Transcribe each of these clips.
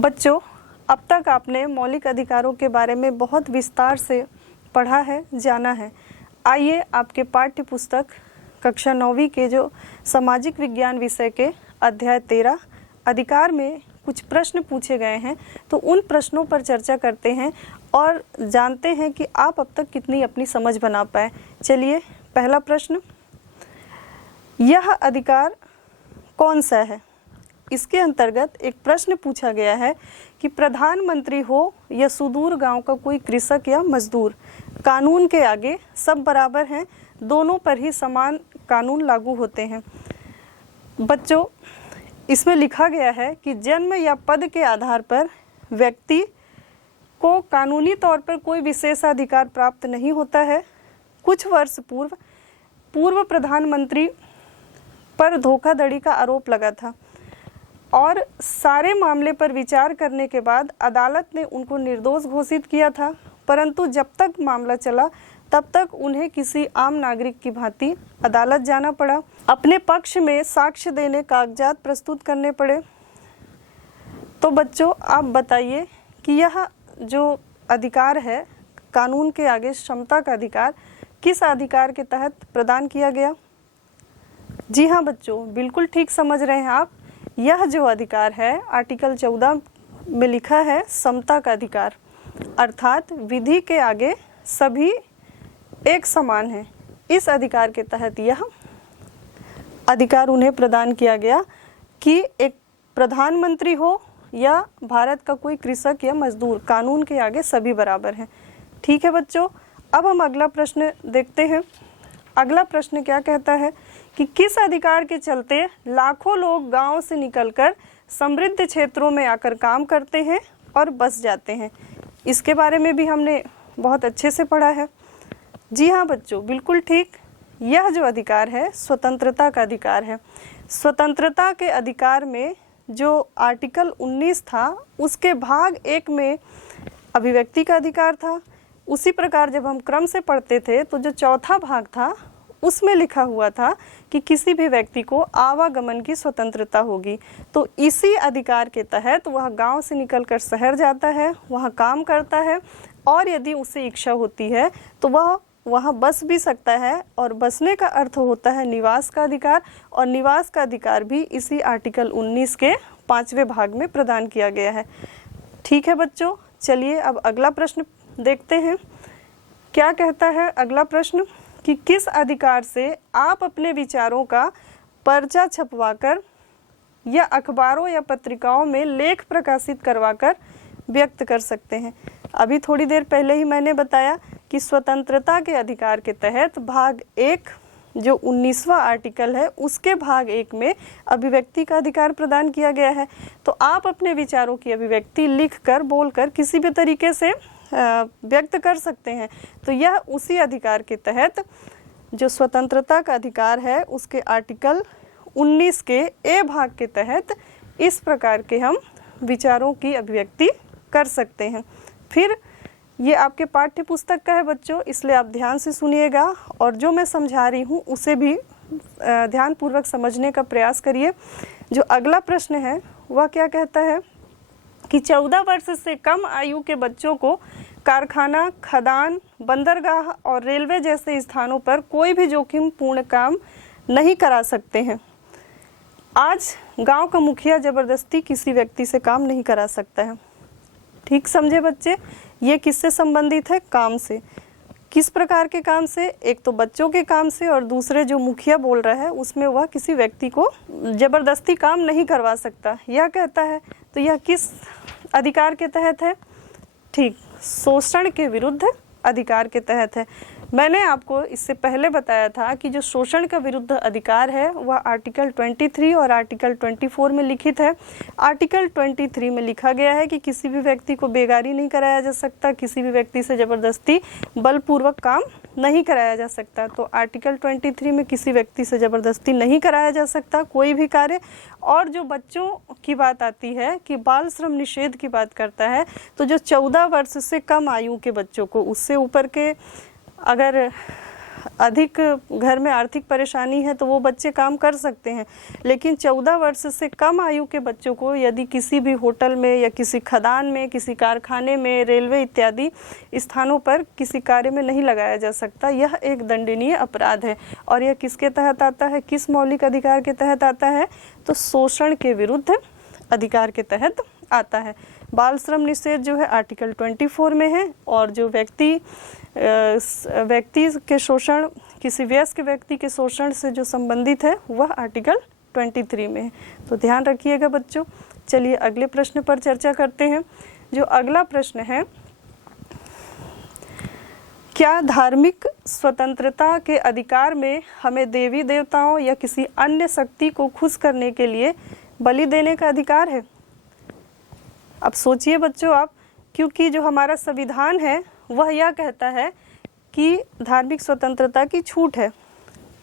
बच्चों, अब तक आपने मौलिक अधिकारों के बारे में बहुत विस्तार से पढ़ा है, जाना है। आइए आपके पाठ्य पुस्तक कक्षा 9वीं के जो सामाजिक विज्ञान विषय के अध्याय 13 अधिकार में कुछ प्रश्न पूछे गए हैं, तो उन प्रश्नों पर चर्चा करते हैं और जानते हैं कि आप अब तक कितनी अपनी समझ बना पाए। चलिए, पहला प्रश्न, यह अधिकार कौन सा है? इसके अंतर्गत एक प्रश्न पूछा गया है कि प्रधानमंत्री हो या सुदूर गांव का कोई कृषक या मजदूर, कानून के आगे सब बराबर हैं, दोनों पर ही समान कानून लागू होते हैं। बच्चों, इसमें लिखा गया है कि जन्म या पद के आधार पर व्यक्ति को कानूनी तौर पर कोई विशेषाधिकार प्राप्त नहीं होता है। कुछ वर्ष पूर्व प्रधानमंत्री पर धोखाधड़ी का आरोप लगा था और सारे मामले पर विचार करने के बाद अदालत ने उनको निर्दोष घोषित किया था, परंतु जब तक मामला चला तब तक उन्हें किसी आम नागरिक की भांति अदालत जाना पड़ा, अपने पक्ष में साक्ष्य देने कागजात प्रस्तुत करने पड़े। तो बच्चों, आप बताइए कि यह जो अधिकार है, कानून के आगे समता का अधिकार, किस अधिकार के तहत प्रदान किया गया? जी हाँ बच्चों, बिल्कुल ठीक समझ रहे हैं आप। यह जो अधिकार है आर्टिकल 14 में लिखा है समता का अधिकार, अर्थात विधि के आगे सभी एक समान हैं। इस अधिकार के तहत यह अधिकार उन्हें प्रदान किया गया कि एक प्रधानमंत्री हो या भारत का कोई कृषक या मजदूर, कानून के आगे सभी बराबर हैं। ठीक है बच्चों, अब हम अगला प्रश्न देखते हैं। अगला प्रश्न क्या कहता है कि किस अधिकार के चलते लाखों लोग गांव से निकलकर समृद्ध क्षेत्रों में आकर काम करते हैं और बस जाते हैं? इसके बारे में भी हमने बहुत अच्छे से पढ़ा है। जी हाँ बच्चों, बिल्कुल ठीक। यह जो अधिकार है स्वतंत्रता का अधिकार है। स्वतंत्रता के अधिकार में जो आर्टिकल 19 था, उसके भाग 1 में अभिव्यक्ति का अधिकार था। उसी प्रकार जब हम क्रम से पढ़ते थे तो जो चौथा भाग था उसमें लिखा हुआ था कि किसी भी व्यक्ति को आवागमन की स्वतंत्रता होगी। तो इसी अधिकार के तहत वह गांव से निकलकर शहर जाता है, वहाँ काम करता है और यदि उसे इच्छा होती है तो वह वहाँ बस भी सकता है, और बसने का अर्थ होता है निवास का अधिकार, और निवास का अधिकार भी इसी आर्टिकल 19 के 5वें भाग में प्रदान किया गया है। ठीक है बच्चों, चलिए अब अगला प्रश्न देखते हैं। क्या कहता है अगला प्रश्न कि किस अधिकार से आप अपने विचारों का पर्चा छपवाकर या अखबारों या पत्रिकाओं में लेख प्रकाशित करवाकर व्यक्त कर सकते हैं? अभी थोड़ी देर पहले ही मैंने बताया कि स्वतंत्रता के अधिकार के तहत भाग 1 जो 19वां आर्टिकल है, उसके भाग 1 में अभिव्यक्ति का अधिकार प्रदान किया गया है। तो आप अपने विचारों की अभिव्यक्ति लिखकर, बोलकर किसी भी तरीके से व्यक्त कर सकते हैं। तो यह उसी अधिकार के तहत जो स्वतंत्रता का अधिकार है, उसके आर्टिकल 19 के ए भाग के तहत इस प्रकार के हम विचारों की अभिव्यक्ति कर सकते हैं। फिर ये आपके पाठ्य पुस्तक का है बच्चों, इसलिए आप ध्यान से सुनिएगा और जो मैं समझा रही हूँ उसे भी ध्यानपूर्वक समझने का प्रयास करिए। जो अगला प्रश्न है वह क्या कहता है कि 14 वर्ष से कम आयु के बच्चों को कारखाना, खदान, बंदरगाह और रेलवे जैसे स्थानों पर कोई भी जोखिम पूर्ण काम नहीं करा सकते हैं। आज गांव का मुखिया जबरदस्ती किसी व्यक्ति से काम नहीं करा सकता है। ठीक समझे बच्चे? ये किससे संबंधित है? काम से। किस प्रकार के काम से? एक तो बच्चों के काम से, और दूसरे जो मुखिया बोल रहा है उसमें वह किसी व्यक्ति को जबरदस्ती काम नहीं करवा सकता, यह कहता है। तो यह किस अधिकार के तहत है? ठीक, शोषण के विरुद्ध अधिकार के तहत है। मैंने आपको इससे पहले बताया था कि जो शोषण का विरुद्ध अधिकार है वह आर्टिकल 23 और आर्टिकल 24 में लिखित है। आर्टिकल 23 में लिखा गया है कि किसी भी व्यक्ति को बेगारी नहीं कराया जा सकता, किसी भी व्यक्ति से जबरदस्ती बलपूर्वक काम नहीं कराया जा सकता। तो आर्टिकल 23 में किसी व्यक्ति से जबरदस्ती नहीं कराया जा सकता कोई भी कार्य। और जो बच्चों की बात आती है कि बाल श्रम निषेध की बात करता है, तो जो 14 वर्ष से कम आयु के बच्चों को, उससे ऊपर के अगर अधिक घर में आर्थिक परेशानी है तो वो बच्चे काम कर सकते हैं, लेकिन 14 वर्ष से कम आयु के बच्चों को यदि किसी भी होटल में या किसी खदान में, किसी कारखाने में, रेलवे इत्यादि स्थानों पर किसी कार्य में नहीं लगाया जा सकता। यह एक दंडनीय अपराध है। और यह किसके तहत आता है, किस मौलिक अधिकार के तहत आता है? तो शोषण के विरुद्ध अधिकार के तहत आता है। बाल श्रम निषेध जो है आर्टिकल 24 में है, और जो व्यक्ति के शोषण, किसी वयस्क व्यक्ति के शोषण से जो संबंधित है वह आर्टिकल 23 में है। तो ध्यान रखिएगा बच्चों। चलिए अगले प्रश्न पर चर्चा करते हैं। जो अगला प्रश्न है, क्या धार्मिक स्वतंत्रता के अधिकार में हमें देवी देवताओं या किसी अन्य शक्ति को खुश करने के लिए बलि देने का अधिकार है? अब सोचिए बच्चों आप, क्योंकि जो हमारा संविधान है वह यह कहता है कि धार्मिक स्वतंत्रता की छूट है।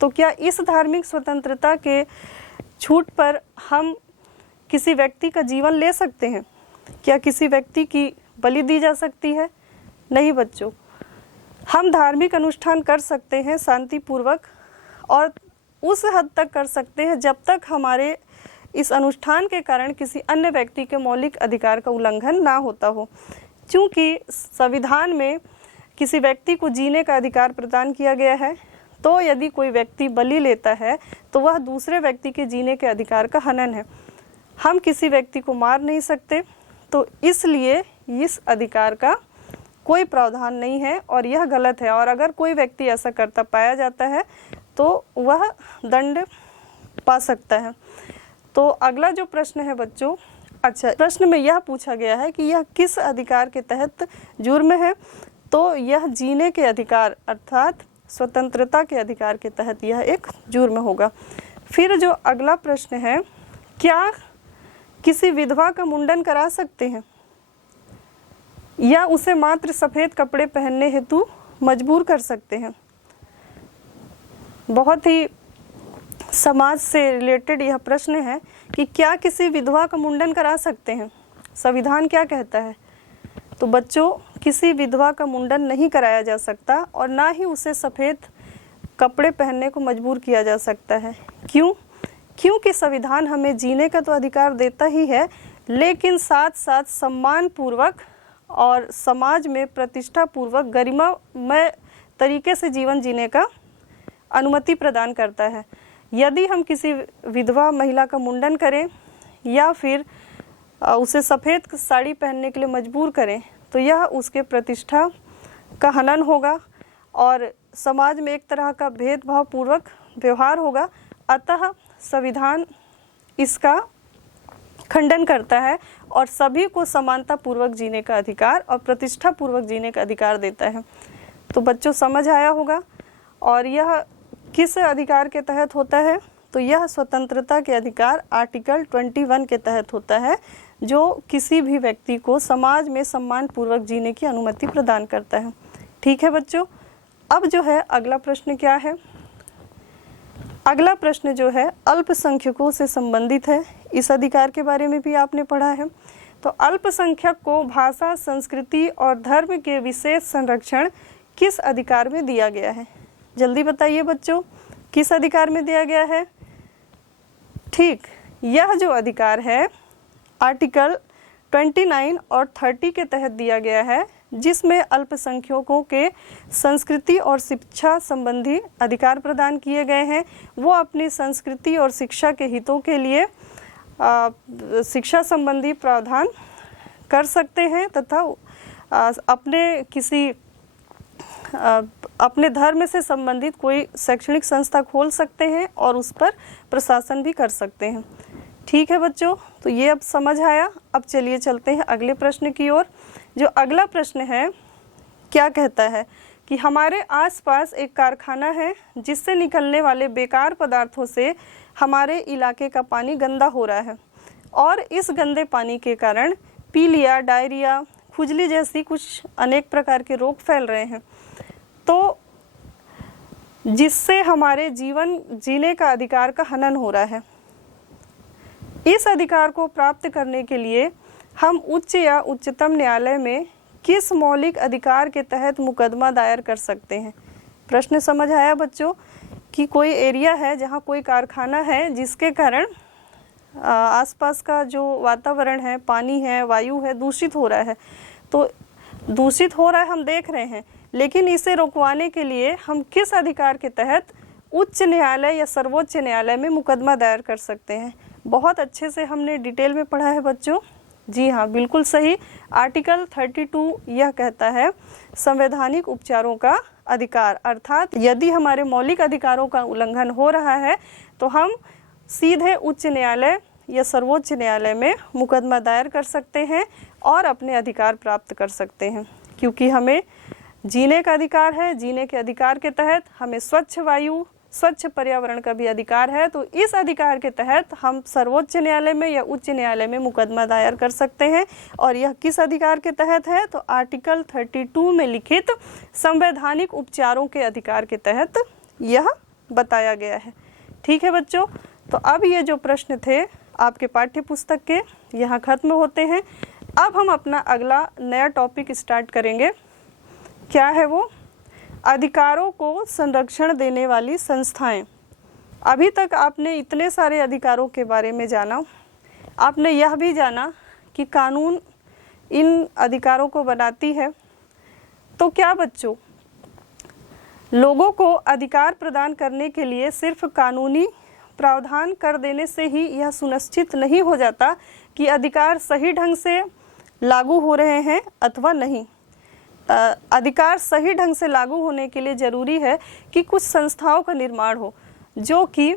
तो क्या इस धार्मिक स्वतंत्रता के छूट पर हम किसी व्यक्ति का जीवन ले सकते हैं? क्या किसी व्यक्ति की बलि दी जा सकती है? नहीं बच्चों। हम धार्मिक अनुष्ठान कर सकते हैं शांतिपूर्वक, और उस हद तक कर सकते हैं जब तक हमारे इस अनुष्ठान के कारण किसी अन्य व्यक्ति के मौलिक अधिकार का उल्लंघन ना होता हो। चूँकि संविधान में किसी व्यक्ति को जीने का अधिकार प्रदान किया गया है, तो यदि कोई व्यक्ति बलि लेता है तो वह दूसरे व्यक्ति के जीने के अधिकार का हनन है। हम किसी व्यक्ति को मार नहीं सकते, तो इसलिए इस अधिकार का कोई प्रावधान नहीं है और यह गलत है। और अगर कोई व्यक्ति ऐसा करता पाया जाता है तो वह दंड पा सकता है। तो अगला जो प्रश्न है बच्चों, अच्छा, प्रश्न में यह पूछा गया है कि यह किस अधिकार के तहत जुर्म है? तो यह जीने के अधिकार अर्थात स्वतंत्रता के अधिकार के तहत यह एक जुर्म होगा। फिर जो अगला प्रश्न है, क्या किसी विधवा का मुंडन करा सकते हैं या उसे मात्र सफ़ेद कपड़े पहनने हेतु मजबूर कर सकते हैं? बहुत ही समाज से रिलेटेड यह प्रश्न है कि क्या किसी विधवा का मुंडन करा सकते हैं? संविधान क्या कहता है? तो बच्चों, किसी विधवा का मुंडन नहीं कराया जा सकता और ना ही उसे सफ़ेद कपड़े पहनने को मजबूर किया जा सकता है। क्यों? क्योंकि संविधान हमें जीने का तो अधिकार देता ही है, लेकिन साथ साथ सम्मान पूर्वक और समाज में प्रतिष्ठा पूर्वक गरिमामय तरीके से जीवन जीने का अनुमति प्रदान करता है। यदि हम किसी विधवा महिला का मुंडन करें या फिर उसे सफ़ेद साड़ी पहनने के लिए मजबूर करें तो यह उसके प्रतिष्ठा का हनन होगा और समाज में एक तरह का भेदभाव पूर्वक व्यवहार होगा। अतः संविधान इसका खंडन करता है और सभी को समानता पूर्वक जीने का अधिकार और प्रतिष्ठा पूर्वक जीने का अधिकार देता है। तो बच्चों समझ आया होगा। और यह किस अधिकार के तहत होता है? तो यह स्वतंत्रता के अधिकार आर्टिकल 21 के तहत होता है, जो किसी भी व्यक्ति को समाज में सम्मान पूर्वक जीने की अनुमति प्रदान करता है। ठीक है बच्चों। अब जो है अगला प्रश्न क्या है? अगला प्रश्न जो है अल्पसंख्यकों से संबंधित है। इस अधिकार के बारे में भी आपने पढ़ा है। तो अल्पसंख्यक को भाषा, संस्कृति और धर्म के विशेष संरक्षण किस अधिकार में दिया गया है? जल्दी बताइए बच्चों, किस अधिकार में दिया गया है? ठीक, यह जो अधिकार है आर्टिकल 29 और 30 के तहत दिया गया है, जिसमें अल्पसंख्यकों के संस्कृति और शिक्षा संबंधी अधिकार प्रदान किए गए हैं। वो अपनी संस्कृति और शिक्षा के हितों के लिए शिक्षा संबंधी प्रावधान कर सकते हैं तथा अपने धर्म से संबंधित कोई शैक्षणिक संस्था खोल सकते हैं और उस पर प्रशासन भी कर सकते हैं। ठीक है बच्चों, तो ये अब समझ आया। अब चलिए चलते हैं अगले प्रश्न की ओर। जो अगला प्रश्न है क्या कहता है कि हमारे आसपास एक कारखाना है जिससे निकलने वाले बेकार पदार्थों से हमारे इलाके का पानी गंदा हो रहा है और इस गंदे पानी के कारण पीलिया, डायरिया, खुजली जैसी कुछ अनेक प्रकार के रोग फैल रहे हैं, तो जिससे हमारे जीवन जीने का अधिकार का हनन हो रहा है। इस अधिकार को प्राप्त करने के लिए हम उच्च या उच्चतम न्यायालय में किस मौलिक अधिकार के तहत मुकदमा दायर कर सकते हैं? प्रश्न समझ आया बच्चों कि कोई एरिया है जहाँ कोई कारखाना है जिसके कारण आसपास का जो वातावरण है, पानी है, वायु है, दूषित हो रहा है। तो दूषित हो रहा है हम देख रहे हैं, लेकिन इसे रोकवाने के लिए हम किस अधिकार के तहत उच्च न्यायालय या सर्वोच्च न्यायालय में मुकदमा दायर कर सकते हैं? बहुत अच्छे से हमने डिटेल में पढ़ा है बच्चों। जी हाँ, बिल्कुल सही। आर्टिकल 32 यह कहता है संवैधानिक उपचारों का अधिकार, अर्थात यदि हमारे मौलिक अधिकारों का उल्लंघन हो रहा है तो हम सीधे उच्च न्यायालय या सर्वोच्च न्यायालय में मुकदमा दायर कर सकते हैं और अपने अधिकार प्राप्त कर सकते हैं। क्योंकि हमें जीने का अधिकार है, जीने के अधिकार के तहत हमें स्वच्छ वायु, स्वच्छ पर्यावरण का भी अधिकार है। तो इस अधिकार के तहत हम सर्वोच्च न्यायालय में या उच्च न्यायालय में मुकदमा दायर कर सकते हैं। और यह किस अधिकार के तहत है? तो आर्टिकल 32 में लिखित संवैधानिक उपचारों के अधिकार के तहत यह बताया गया है। ठीक है बच्चों, तो अब ये जो प्रश्न थे आपके पाठ्य पुस्तक के यहाँ खत्म होते हैं। अब हम अपना अगला नया टॉपिक स्टार्ट करेंगे। क्या है वो? अधिकारों को संरक्षण देने वाली संस्थाएं। अभी तक आपने इतने सारे अधिकारों के बारे में जाना। आपने यह भी जाना कि कानून इन अधिकारों को बनाती है। तो क्या बच्चों, लोगों को अधिकार प्रदान करने के लिए सिर्फ कानूनी प्रावधान कर देने से ही यह सुनिश्चित नहीं हो जाता कि अधिकार सही ढंग से लागू हो रहे हैं अथवा नहीं। अधिकार सही ढंग से लागू होने के लिए ज़रूरी है कि कुछ संस्थाओं का निर्माण हो जो कि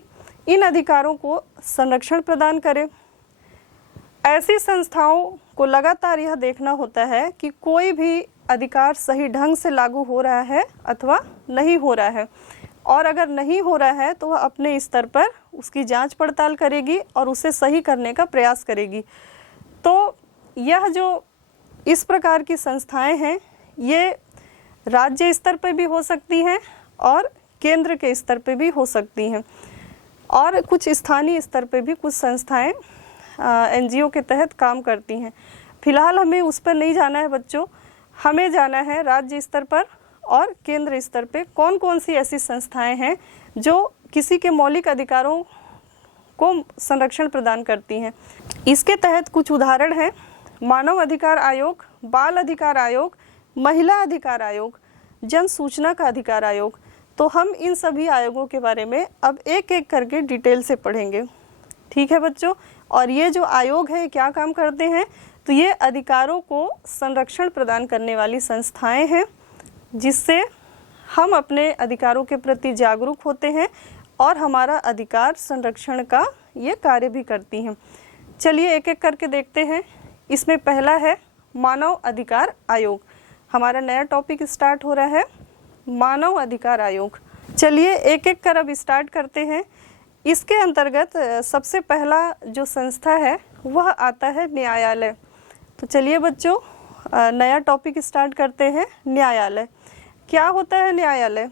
इन अधिकारों को संरक्षण प्रदान करे। ऐसी संस्थाओं को लगातार यह देखना होता है कि कोई भी अधिकार सही ढंग से लागू हो रहा है अथवा नहीं हो रहा है, और अगर नहीं हो रहा है तो वह अपने स्तर पर उसकी जांच पड़ताल करेगी और उसे सही करने का प्रयास करेगी। तो यह जो इस प्रकार की संस्थाएं हैं, ये राज्य स्तर पर भी हो सकती हैं और केंद्र के स्तर पर भी हो सकती हैं, और कुछ स्थानीय स्तर पर भी कुछ संस्थाएं NGO के तहत काम करती हैं। फिलहाल हमें उस पर नहीं जाना है बच्चों, हमें जाना है राज्य स्तर पर और केंद्र स्तर पे कौन कौन सी ऐसी संस्थाएं हैं जो किसी के मौलिक अधिकारों को संरक्षण प्रदान करती हैं। इसके तहत कुछ उदाहरण हैं: मानव अधिकार आयोग, बाल अधिकार आयोग, महिला अधिकार आयोग, जन सूचना का अधिकार आयोग। तो हम इन सभी आयोगों के बारे में अब एक एक करके डिटेल से पढ़ेंगे। ठीक है बच्चों, और ये जो आयोग है क्या काम करते हैं? तो ये अधिकारों को संरक्षण प्रदान करने वाली संस्थाएं हैं जिससे हम अपने अधिकारों के प्रति जागरूक होते हैं और हमारा अधिकार संरक्षण का ये कार्य भी करती हैं। चलिए एक एक करके देखते हैं। इसमें पहला है मानव अधिकार आयोग। हमारा नया टॉपिक स्टार्ट हो रहा है, मानव अधिकार आयोग। चलिए एक एक कर अब स्टार्ट करते हैं। इसके अंतर्गत सबसे पहला जो संस्था है वह आता है न्यायालय। तो चलिए बच्चों नया टॉपिक स्टार्ट करते हैं, न्यायालय। क्या होता है न्यायालय?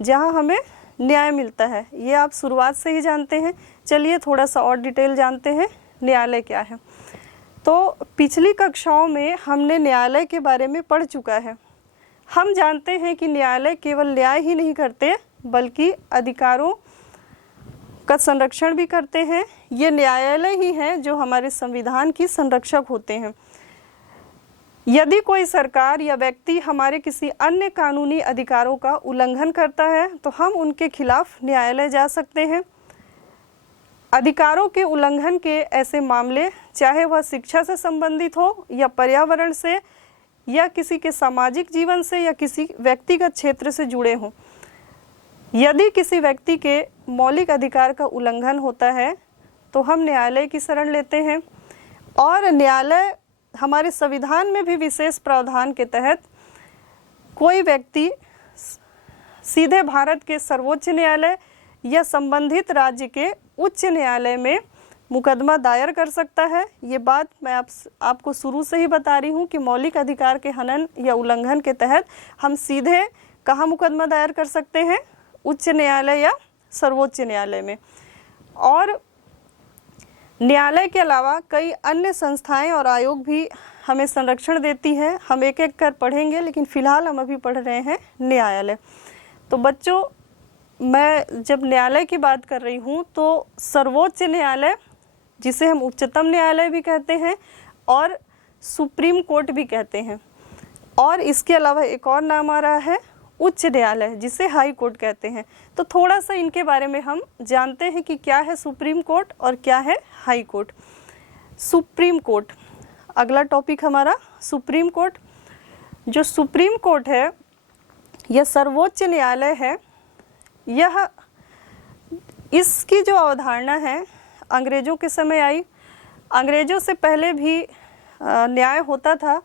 जहां हमें न्याय मिलता है, ये आप शुरुआत से ही जानते हैं। चलिए थोड़ा सा और डिटेल जानते हैं न्यायालय क्या है। तो पिछली कक्षाओं में हमने न्यायालय के बारे में पढ़ चुका है। हम जानते हैं कि न्यायालय केवल न्याय ही नहीं करते बल्कि अधिकारों का संरक्षण भी करते हैं। ये न्यायालय ही हैं जो हमारे संविधान की संरक्षक होते हैं। यदि कोई सरकार या व्यक्ति हमारे किसी अन्य कानूनी अधिकारों का उल्लंघन करता है तो हम उनके खिलाफ न्यायालय जा सकते हैं। अधिकारों के उल्लंघन के ऐसे मामले, चाहे वह शिक्षा से संबंधित हो या पर्यावरण से या किसी के सामाजिक जीवन से या किसी व्यक्तिगत क्षेत्र से जुड़े हों, यदि किसी व्यक्ति के मौलिक अधिकार का उल्लंघन होता है तो हम न्यायालय की शरण लेते हैं। और न्यायालय हमारे संविधान में भी विशेष प्रावधान के तहत कोई व्यक्ति सीधे भारत के सर्वोच्च न्यायालय या संबंधित राज्य के उच्च न्यायालय में मुकदमा दायर कर सकता है। ये बात मैं आपको शुरू से ही बता रही हूँ कि मौलिक अधिकार के हनन या उल्लंघन के तहत हम सीधे कहाँ मुकदमा दायर कर सकते हैं? उच्च न्यायालय या सर्वोच्च न्यायालय में। और न्यायालय के अलावा कई अन्य संस्थाएं और आयोग भी हमें संरक्षण देती हैं। हम एक एक कर पढ़ेंगे, लेकिन फिलहाल हम अभी पढ़ रहे हैं न्यायालय। तो बच्चों, मैं जब न्यायालय की बात कर रही हूँ तो सर्वोच्च न्यायालय, जिसे हम उच्चतम न्यायालय भी कहते हैं और सुप्रीम कोर्ट भी कहते हैं, और इसके अलावा एक और नाम आ रहा है उच्च न्यायालय, जिसे हाई कोर्ट कहते हैं। तो थोड़ा सा इनके बारे में हम जानते हैं कि क्या है सुप्रीम कोर्ट और क्या है हाई कोर्ट। सुप्रीम कोर्ट, अगला टॉपिक हमारा सुप्रीम कोर्ट। जो सुप्रीम कोर्ट है यह सर्वोच्च न्यायालय है। यह, इसकी जो अवधारणा है अंग्रेजों के समय आई। अंग्रेजों से पहले भी न्याय होता था,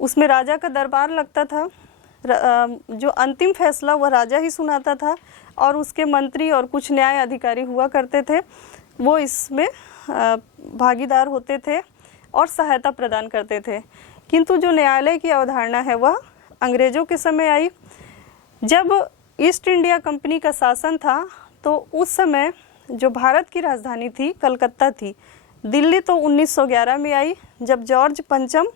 उसमें राजा का दरबार लगता था। जो अंतिम फैसला वह राजा ही सुनाता था और उसके मंत्री और कुछ न्याय अधिकारी हुआ करते थे, वो इसमें भागीदार होते थे और सहायता प्रदान करते थे। किंतु जो न्यायालय की अवधारणा है वह अंग्रेजों के समय आई। जब ईस्ट इंडिया कंपनी का शासन था तो उस समय जो भारत की राजधानी थी कलकत्ता थी। दिल्ली तो 1911 में आई। जब जॉर्ज पंचम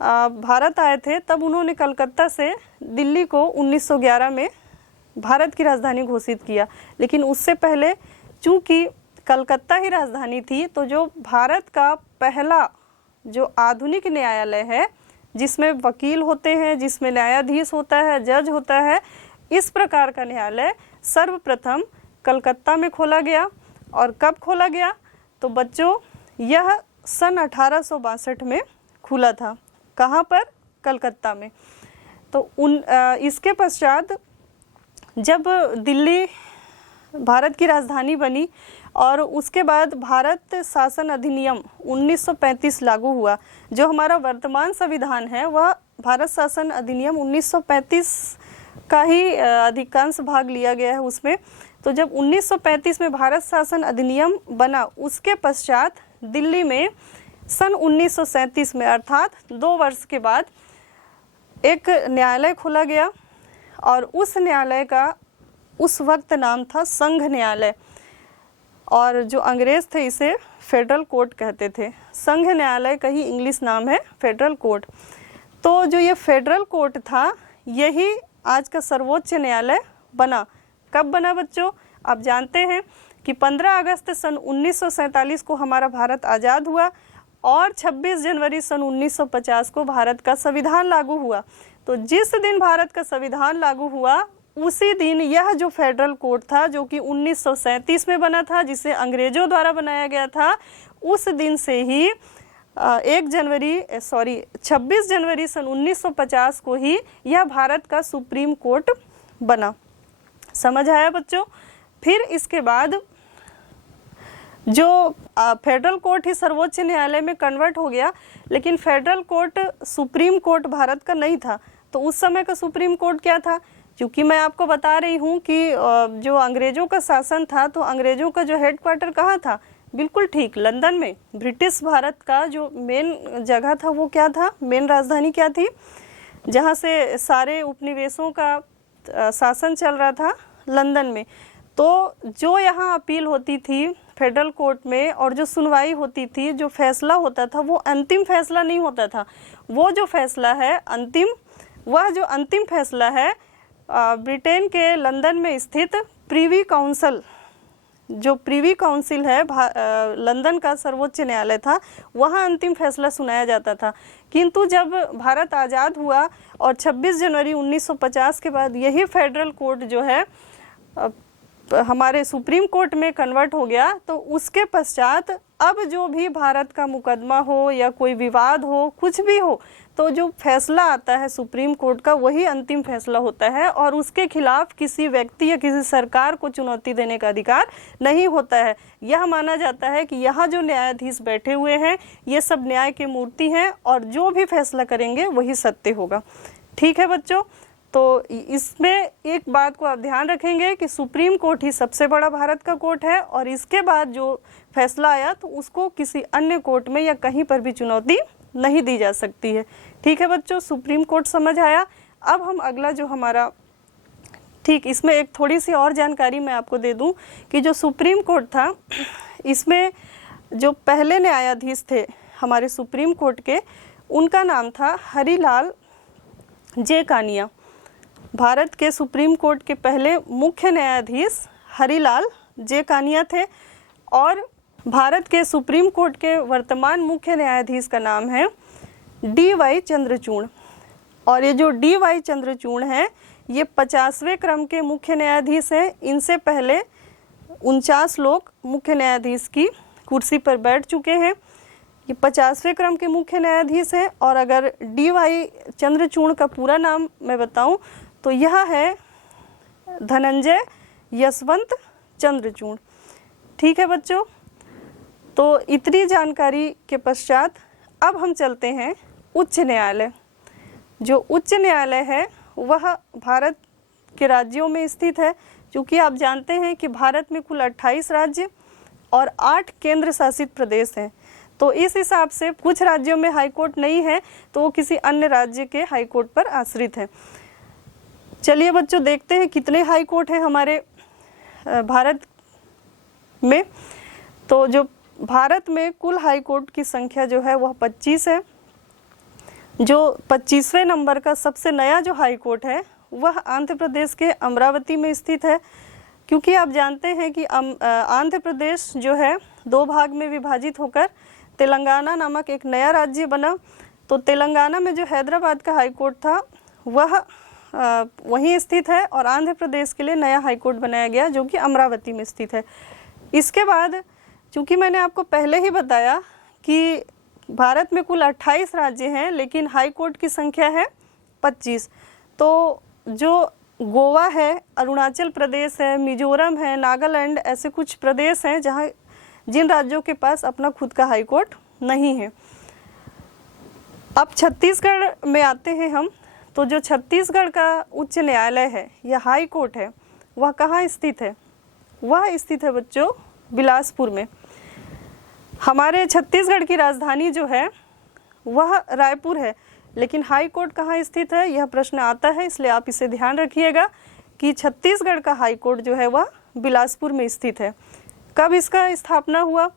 भारत आए थे तब उन्होंने कलकत्ता से दिल्ली को 1911 में भारत की राजधानी घोषित किया। लेकिन उससे पहले चूंकि कलकत्ता ही राजधानी थी, तो जो भारत का पहला जो आधुनिक न्यायालय है, जिसमें वकील होते हैं, जिसमें न्यायाधीश होता है, जज होता है, इस प्रकार का न्यायालय सर्वप्रथम कलकत्ता में खोला गया। और कब खोला गया? तो बच्चों, यह सन 1862 में खुला था। कहाँ पर? कलकत्ता में। तो इसके पश्चात जब दिल्ली भारत की राजधानी बनी और उसके बाद भारत शासन अधिनियम 1935 लागू हुआ। जो हमारा वर्तमान संविधान है वह भारत शासन अधिनियम 1935 का ही अधिकांश भाग लिया गया है उसमें। तो जब 1935 में भारत शासन अधिनियम बना, उसके पश्चात दिल्ली में सन 1937 में, अर्थात 2 वर्ष के बाद, एक न्यायालय खोला गया और उस न्यायालय का उस वक्त नाम था संघ न्यायालय, और जो अंग्रेज थे इसे फेडरल कोर्ट कहते थे। संघ न्यायालय का ही इंग्लिश नाम है फेडरल कोर्ट। तो जो ये फेडरल कोर्ट था, यही आज का सर्वोच्च न्यायालय बना। कब बना बच्चों? आप जानते हैं कि 15 अगस्त सन 1947 को हमारा भारत आज़ाद हुआ और 26 जनवरी सन 1950 को भारत का संविधान लागू हुआ। तो जिस दिन भारत का संविधान लागू हुआ उसी दिन यह जो फेडरल कोर्ट था, जो कि 1937 में बना था, जिसे अंग्रेजों द्वारा बनाया गया था, उस दिन से ही 26 जनवरी सन 1950 को ही यह भारत का सुप्रीम कोर्ट बना। समझ आया बच्चों? फिर इसके बाद जो फेडरल कोर्ट ही सर्वोच्च न्यायालय में कन्वर्ट हो गया, लेकिन federal court supreme court Bharat का नहीं था। तो उस समय का सुप्रीम कोर्ट क्या था? क्योंकि मैं आपको बता रही हूँ कि जो अंग्रेजों का शासन था, तो अंग्रेजों का जो हेडक्वार्टर कहाँ था? बिल्कुल ठीक, लंदन में। ब्रिटिश भारत का जो मेन जगह था वो क्या था? मेन राजधानी क्या थी जहाँ से सारे उपनिवेशों का शासन चल रहा था? लंदन में। तो जो यहाँ अपील होती थी फेडरल कोर्ट में और जो सुनवाई होती थी, जो फैसला होता था, वो अंतिम फैसला नहीं होता था। वो जो फैसला है अंतिम, वह जो अंतिम फैसला है ब्रिटेन के लंदन में स्थित प्रीवी काउंसिल, जो प्रीवी काउंसिल है लंदन का सर्वोच्च न्यायालय था, वहाँ अंतिम फैसला सुनाया जाता था। किंतु जब भारत आज़ाद हुआ और 26 जनवरी 1950 के बाद यही फेडरल कोर्ट जो है हमारे सुप्रीम कोर्ट में कन्वर्ट हो गया, तो उसके पश्चात अब जो भी भारत का मुकदमा हो या कोई विवाद हो, कुछ भी हो, तो जो फैसला आता है सुप्रीम कोर्ट का वही अंतिम फैसला होता है और उसके खिलाफ किसी व्यक्ति या किसी सरकार को चुनौती देने का अधिकार नहीं होता है। यह माना जाता है कि यहाँ जो न्यायाधीश बैठे हुए हैं ये सब न्याय की मूर्ति हैं और जो भी फैसला करेंगे वही सत्य होगा। ठीक है बच्चों? तो इसमें एक बात को आप ध्यान रखेंगे कि सुप्रीम कोर्ट ही सबसे बड़ा भारत का कोर्ट है और इसके बाद जो फैसला आया तो उसको किसी अन्य कोर्ट में या कहीं पर भी चुनौती नहीं दी जा सकती है। ठीक है बच्चों? सुप्रीम कोर्ट समझ आया। अब हम अगला जो हमारा, ठीक, इसमें एक थोड़ी सी और जानकारी मैं आपको दे दूं कि जो सुप्रीम कोर्ट था, इसमें जो पहले न्यायाधीश थे हमारे सुप्रीम कोर्ट के, उनका नाम था हरिलाल जे कानिया। भारत के सुप्रीम कोर्ट के पहले मुख्य न्यायाधीश हरिलाल जे कानिया थे और भारत के सुप्रीम कोर्ट के वर्तमान मुख्य न्यायाधीश का नाम है डी.वाई. चंद्रचूड़। और ये जो डी.वाई. चंद्रचूड़ हैं ये 50वें क्रम के मुख्य न्यायाधीश हैं। इनसे पहले 49 लोग मुख्य न्यायाधीश की कुर्सी पर बैठ चुके हैं। ये 50वें क्रम के मुख्य न्यायाधीश हैं। और अगर डी.वाई. चंद्रचूड़ का पूरा नाम मैं बताऊं तो यह है धनंजय यशवंत चंद्रचूड़। ठीक है बच्चों, तो इतनी जानकारी के पश्चात अब हम चलते हैं उच्च न्यायालय। जो उच्च न्यायालय है वह भारत के राज्यों में स्थित है। क्योंकि आप जानते हैं कि भारत में कुल 28 राज्य और 8 केंद्र शासित प्रदेश हैं, तो इस हिसाब से कुछ राज्यों में हाई कोर्ट नहीं है तो वो किसी अन्य राज्य के हाई कोर्ट पर आश्रित है। चलिए बच्चों देखते हैं कितने हाई कोर्ट हैं हमारे भारत में। तो जो भारत में कुल हाई कोर्ट की संख्या जो है वह 25 है। जो 25वें नंबर का सबसे नया जो हाई कोर्ट है वह आंध्र प्रदेश के अमरावती में स्थित है। क्योंकि आप जानते हैं कि आंध्र प्रदेश जो है 2 भाग में विभाजित होकर तेलंगाना नामक एक नया राज्य बना। तो तेलंगाना में जो हैदराबाद का हाई कोर्ट था वह वहीं स्थित है और आंध्र प्रदेश के लिए नया हाई कोर्ट बनाया गया जो कि अमरावती में स्थित है। इसके बाद चूँकि मैंने आपको पहले ही बताया कि भारत में कुल 28 राज्य हैं लेकिन हाई कोर्ट की संख्या है 25। तो जो गोवा है, अरुणाचल प्रदेश है, मिजोरम है, नागालैंड, ऐसे कुछ प्रदेश हैं जहाँ जिन राज्यों के पास अपना खुद का हाई कोर्ट नहीं है। अब छत्तीसगढ़ में आते हैं हम। तो जो छत्तीसगढ़ का उच्च न्यायालय है या हाई कोर्ट है वह कहाँ स्थित है? वह स्थित है बच्चों बिलासपुर में। हमारे छत्तीसगढ़ की राजधानी जो है वह रायपुर है, लेकिन हाई कोर्ट कहाँ स्थित है यह प्रश्न आता है, इसलिए आप इसे ध्यान रखिएगा कि छत्तीसगढ़ का हाई कोर्ट जो है वह बिलासपुर में स्थित है। कब इसका स्थापना हुआ?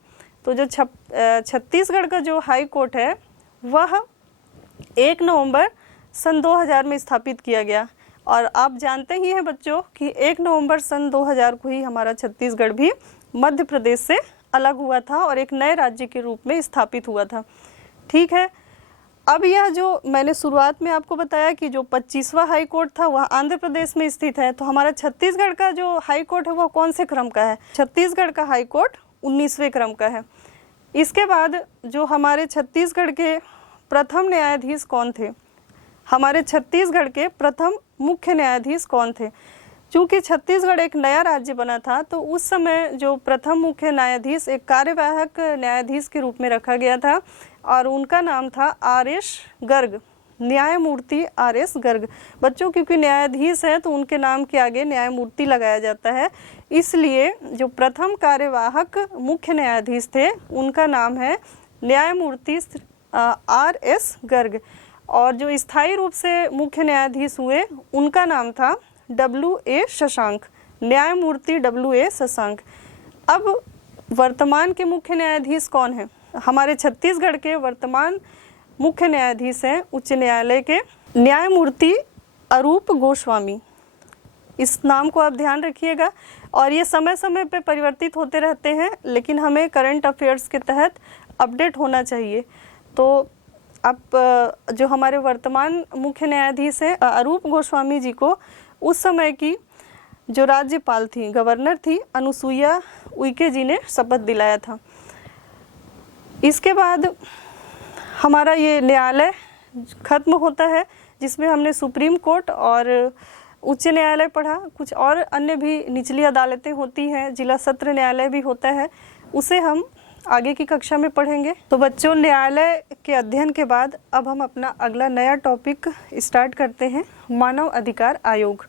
तो जो छत्तीसगढ़ का जो हाई कोर्ट है वह 1 नवंबर सन 2000 में स्थापित किया गया। और आप जानते ही हैं बच्चों कि 1 नवंबर सन 2000 को ही हमारा छत्तीसगढ़ भी मध्य प्रदेश से अलग हुआ था और एक नए राज्य के रूप में स्थापित हुआ था। ठीक है, अब यह जो मैंने शुरुआत में आपको बताया कि जो 25वां हाई कोर्ट था वह आंध्र प्रदेश में स्थित है। तो हमारा छत्तीसगढ़ का जो हाई कोर्ट है वह कौन से क्रम का है? छत्तीसगढ़ का हाई कोर्ट 19वें क्रम का है। इसके बाद जो हमारे छत्तीसगढ़ के प्रथम न्यायाधीश कौन थे? हमारे छत्तीसगढ़ के प्रथम मुख्य न्यायाधीश कौन थे? चूँकि छत्तीसगढ़ एक नया राज्य बना था तो उस समय जो प्रथम मुख्य न्यायाधीश एक कार्यवाहक न्यायाधीश के रूप में रखा गया था और उनका नाम था आर.एस. गर्ग, न्यायमूर्ति आर.एस. गर्ग। बच्चों क्योंकि न्यायाधीश हैं तो उनके नाम के आगे न्यायमूर्ति लगाया जाता है, इसलिए जो प्रथम कार्यवाहक मुख्य न्यायाधीश थे उनका नाम है न्यायमूर्ति आर.एस. गर्ग। और जो स्थायी रूप से मुख्य न्यायाधीश हुए उनका नाम था W.A. शशांक, न्यायमूर्ति W.A. शशांक। अब वर्तमान के मुख्य न्यायाधीश कौन है? हमारे छत्तीसगढ़ के वर्तमान मुख्य न्यायाधीश हैं उच्च न्यायालय के न्यायमूर्ति अरूप गोस्वामी। इस नाम को आप ध्यान रखिएगा और ये समय समय पे परिवर्तित होते रहते हैं, लेकिन हमें करंट अफेयर्स के तहत अपडेट होना चाहिए। तो अब जो हमारे वर्तमान मुख्य न्यायाधीश हैं अरूप गोस्वामी जी को उस समय की जो राज्यपाल थी, गवर्नर थी, अनुसुईया उइके जी ने शपथ दिलाया था। इसके बाद हमारा ये न्यायालय खत्म होता है जिसमें हमने सुप्रीम कोर्ट और उच्च न्यायालय पढ़ा। कुछ और अन्य भी निचली अदालतें होती हैं, जिला सत्र न्यायालय भी होता है, उसे हम आगे की कक्षा में पढ़ेंगे। तो बच्चों न्यायालय के अध्ययन के बाद अब हम अपना अगला नया टॉपिक स्टार्ट करते हैं, मानव अधिकार आयोग।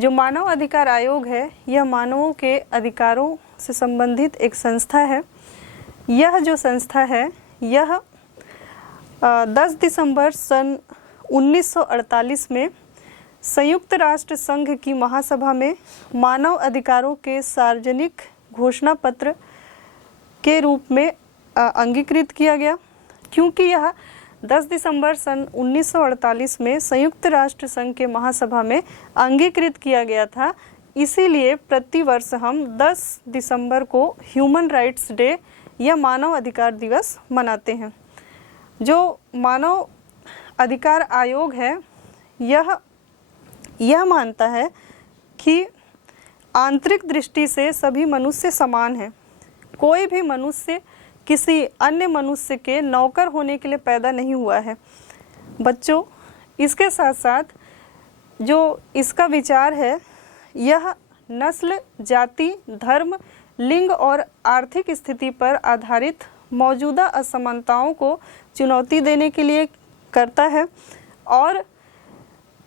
जो मानव अधिकार आयोग है यह मानवों के अधिकारों से संबंधित एक संस्था है। यह जो संस्था है यह 10 दिसंबर सन 1948 में संयुक्त राष्ट्र संघ की महासभा में मानव अधिकारों के सार्वजनिक घोषणा पत्र के रूप में अंगीकृत किया गया। क्योंकि यह 10 दिसंबर सन 1948 में संयुक्त राष्ट्र संघ के महासभा में अंगीकृत किया गया था। इसीलिए प्रतिवर्ष हम 10 दिसंबर को ह्यूमन राइट्स डे या मानव अधिकार दिवस मनाते हैं। जो मानव अधिकार आयोग है यह मानता है कि आंतरिक दृष्टि से सभी मनुष्य समान हैं। कोई भी मनुष्य किसी अन्य मनुष्य के नौकर होने के लिए पैदा नहीं हुआ है। बच्चों, इसके साथ साथ जो इसका विचार है यह नस्ल, जाति, धर्म, लिंग और आर्थिक स्थिति पर आधारित मौजूदा असमानताओं को चुनौती देने के लिए करता है। और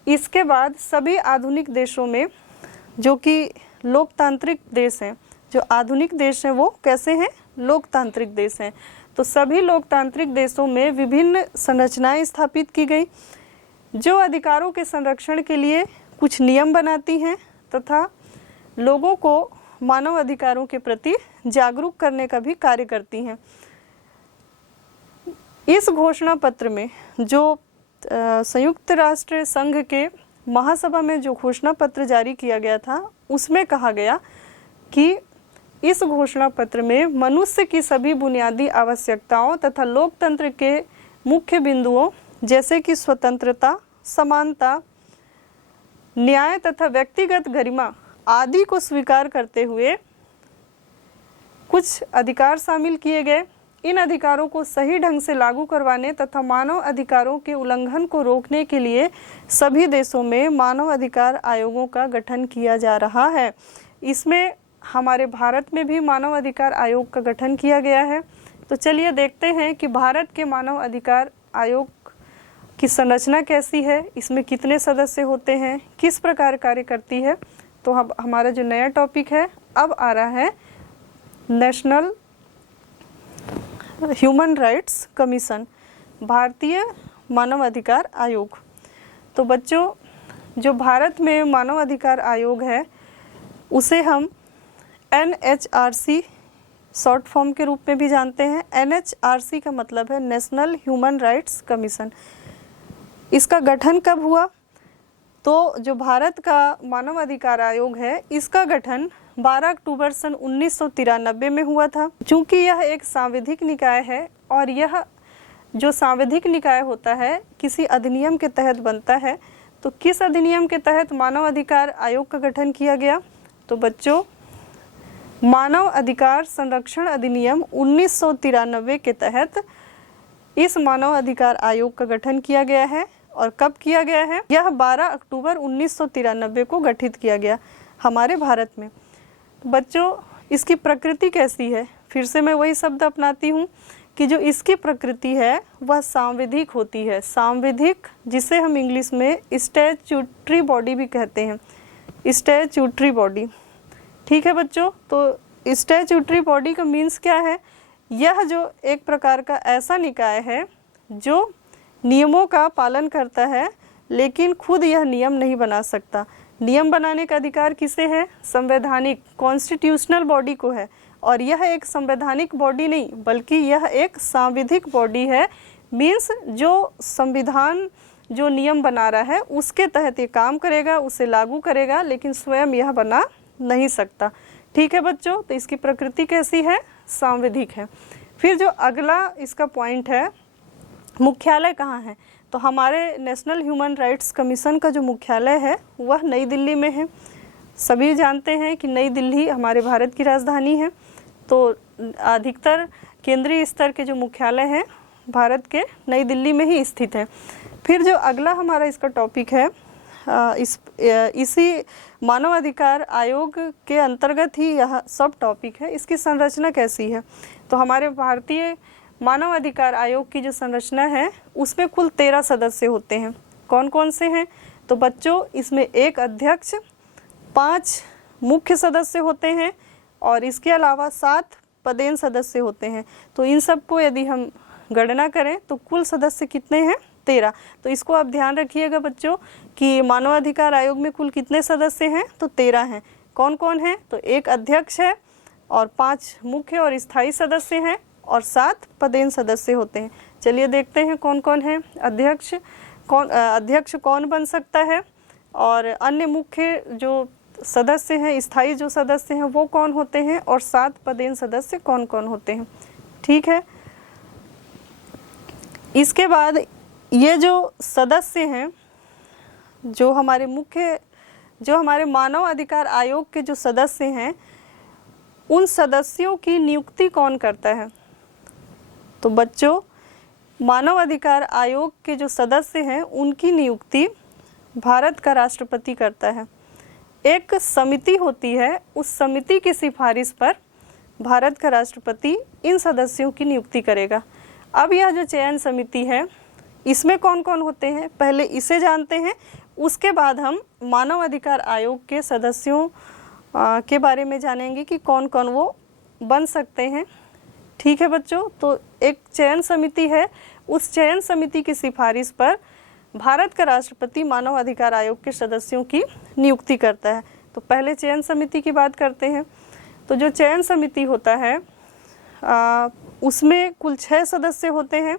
इसके बाद सभी आधुनिक देशों में, जो कि लोकतांत्रिक देश हैं, जो आधुनिक देश हैं वो कैसे हैं? लोकतांत्रिक देश हैं। तो सभी लोकतांत्रिक देशों में विभिन्न संरचनाएं स्थापित की गई जो अधिकारों के संरक्षण के लिए कुछ नियम बनाती हैं तथा लोगों को मानव अधिकारों के प्रति जागरूक करने का भी कार्य करती हैं। इस घोषणा पत्र में जो संयुक्त राष्ट्र संघ के महासभा में जो घोषणा पत्र जारी किया गया था उसमें कहा गया कि इस घोषणा पत्र में मनुष्य की सभी बुनियादी आवश्यकताओं तथा लोकतंत्र के मुख्य बिंदुओं जैसे कि स्वतंत्रता, समानता, न्याय तथा व्यक्तिगत गरिमा आदि को स्वीकार करते हुए कुछ अधिकार शामिल किए गए। इन अधिकारों को सही ढंग से लागू करवाने तथा मानव अधिकारों के उल्लंघन को रोकने के लिए सभी देशों में मानव अधिकार आयोगों का गठन किया जा रहा है। इसमें हमारे भारत में भी मानव अधिकार आयोग का गठन किया गया है। तो चलिए देखते हैं कि भारत के मानव अधिकार आयोग की संरचना कैसी है, इसमें कितने सदस्य होते हैं, किस प्रकार कार्य करती है। तो अब हमारा जो नया टॉपिक है अब आ रहा है नेशनल ह्यूमन राइट्स कमीशन, भारतीय मानव अधिकार आयोग। तो बच्चों, जो भारत में मानव अधिकार आयोग है उसे हम NHRC शॉर्ट फॉर्म के रूप में भी जानते हैं। NHRC का मतलब है नेशनल ह्यूमन राइट्स कमीशन। इसका गठन कब हुआ? तो जो भारत का मानव अधिकार आयोग है इसका गठन 12 अक्टूबर सन 1993 में हुआ था। चूँकि यह एक सांविधिक निकाय है और यह जो सांविधिक निकाय होता है किसी अधिनियम के तहत बनता है, तो किस अधिनियम के तहत मानव अधिकार आयोग का गठन किया गया? तो बच्चों, मानव अधिकार संरक्षण अधिनियम 1993 के तहत इस मानव अधिकार आयोग का गठन किया गया है। और कब किया गया है? यह 12 अक्टूबर 1993 को गठित किया गया हमारे भारत में। बच्चों, इसकी प्रकृति कैसी है? फिर से मैं वही शब्द अपनाती हूँ कि जो इसकी प्रकृति है वह सांविधिक होती है। सांविधिक, जिसे हम इंग्लिश में स्टैट्यूटरी बॉडी भी कहते हैं, स्टैट्यूटरी बॉडी। ठीक है बच्चों, तो स्टैट्यूटरी बॉडी का मीन्स क्या है? यह जो एक प्रकार का ऐसा निकाय है जो नियमों का पालन करता है लेकिन खुद यह नियम नहीं बना सकता। नियम बनाने का अधिकार किसे है? संवैधानिक, कॉन्स्टिट्यूशनल बॉडी को है। और यह एक संवैधानिक बॉडी नहीं बल्कि यह एक सांविधिक बॉडी है। मीन्स जो संविधान जो नियम बना रहा है उसके तहत ये काम करेगा, उसे लागू करेगा, लेकिन स्वयं यह बना नहीं सकता। ठीक है बच्चों, तो इसकी प्रकृति कैसी है? सांविधिक है। फिर जो अगला इसका पॉइंट है, मुख्यालय कहाँ है? तो हमारे नेशनल ह्यूमन राइट्स कमीशन का जो मुख्यालय है वह नई दिल्ली में है। सभी जानते हैं कि नई दिल्ली हमारे भारत की राजधानी है। तो अधिकतर केंद्रीय स्तर के जो मुख्यालय हैं भारत के नई दिल्ली में ही स्थित है। फिर जो अगला हमारा इसका टॉपिक है, इसी मानव अधिकार आयोग के अंतर्गत ही यह सब टॉपिक है। इसकी संरचना कैसी है? तो हमारे भारतीय मानव अधिकार आयोग की जो संरचना है उसमें कुल 13 सदस्य होते हैं। कौन कौन से हैं? तो बच्चों, इसमें एक अध्यक्ष, 5 मुख्य सदस्य होते हैं और इसके अलावा 7 पदेन सदस्य होते हैं। तो इन सबको यदि हम गणना करें तो कुल सदस्य कितने हैं? 13। तो इसको आप ध्यान रखिएगा बच्चों कि मानव अधिकार आयोग में कुल कितने सदस्य हैं? तो 13 हैं। कौन कौन है? तो एक अध्यक्ष है और 5 मुख्य और स्थायी सदस्य हैं और 7 पदेन सदस्य होते हैं। चलिए देखते हैं कौन कौन है अध्यक्ष कौन बन सकता है और अन्य मुख्य जो सदस्य हैं, स्थायी जो सदस्य हैं वो कौन होते हैं और 7 पदेन सदस्य कौन कौन होते हैं। ठीक है, इसके बाद ये जो सदस्य हैं, जो हमारे मानव अधिकार आयोग के जो सदस्य हैं, उन सदस्यों की नियुक्ति कौन करता है। तो बच्चों, मानव अधिकार आयोग के जो सदस्य हैं उनकी नियुक्ति भारत का राष्ट्रपति करता है। एक समिति होती है, उस समिति की सिफारिश पर भारत का राष्ट्रपति इन सदस्यों की नियुक्ति करेगा। अब यह जो चयन समिति है इसमें कौन कौन होते हैं, पहले इसे जानते हैं, उसके बाद हम मानव अधिकार आयोग के सदस्यों के बारे में जानेंगे कि कौन कौन वो बन सकते हैं। ठीक है बच्चों, तो एक चयन समिति है, उस चयन समिति की सिफारिश पर भारत का राष्ट्रपति मानव अधिकार आयोग के सदस्यों की नियुक्ति करता है। तो पहले चयन समिति की बात करते हैं। तो जो चयन समिति होता है उसमें कुल 6 सदस्य होते हैं।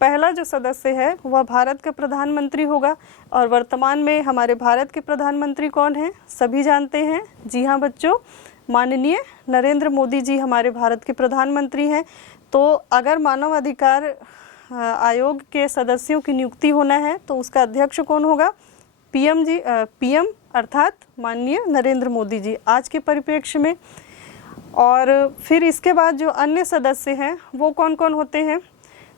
पहला जो सदस्य है वह भारत का प्रधानमंत्री होगा और वर्तमान में हमारे भारत के प्रधानमंत्री कौन हैं, सभी जानते हैं। जी हाँ बच्चों, माननीय नरेंद्र मोदी जी हमारे भारत के प्रधानमंत्री हैं। तो अगर मानव अधिकार आयोग के सदस्यों की नियुक्ति होना है तो उसका अध्यक्ष कौन होगा, पीएम अर्थात माननीय नरेंद्र मोदी जी आज के परिप्रेक्ष्य में। और फिर इसके बाद जो अन्य सदस्य हैं वो कौन कौन होते हैं।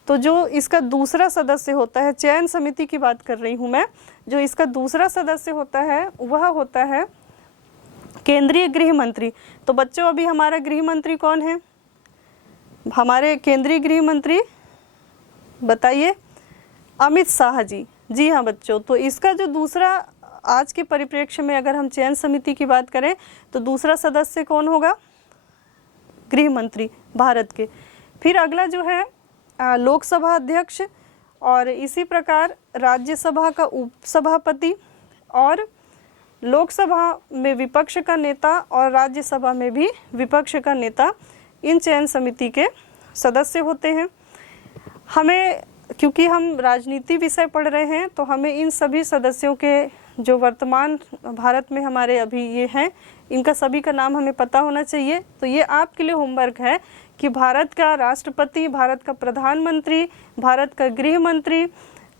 तो जो इसका दूसरा सदस्य होता है, चयन समिति की बात कर रही हूँ मैं, जो इसका दूसरा सदस्य होता है वह होता है केंद्रीय गृह मंत्री। तो बच्चों, अभी हमारा गृह मंत्री कौन है, हमारे केंद्रीय गृह मंत्री बताइए, अमित शाह जी। जी हाँ बच्चों, तो इसका जो दूसरा आज के परिप्रेक्ष्य में अगर हम चयन समिति की बात करें तो दूसरा सदस्य कौन होगा, गृह मंत्री भारत के। फिर अगला जो है लोकसभा अध्यक्ष और इसी प्रकार राज्यसभा का उपसभापति और लोकसभा में विपक्ष का नेता और राज्यसभा में भी विपक्ष का नेता इन चयन समिति के सदस्य होते हैं। हमें, क्योंकि हम राजनीति विषय पढ़ रहे हैं, तो हमें इन सभी सदस्यों के जो वर्तमान भारत में हमारे अभी ये हैं, इनका सभी का नाम हमें पता होना चाहिए। तो ये आपके लिए होमवर्क है कि भारत का राष्ट्रपति, भारत का प्रधानमंत्री, भारत का गृह मंत्री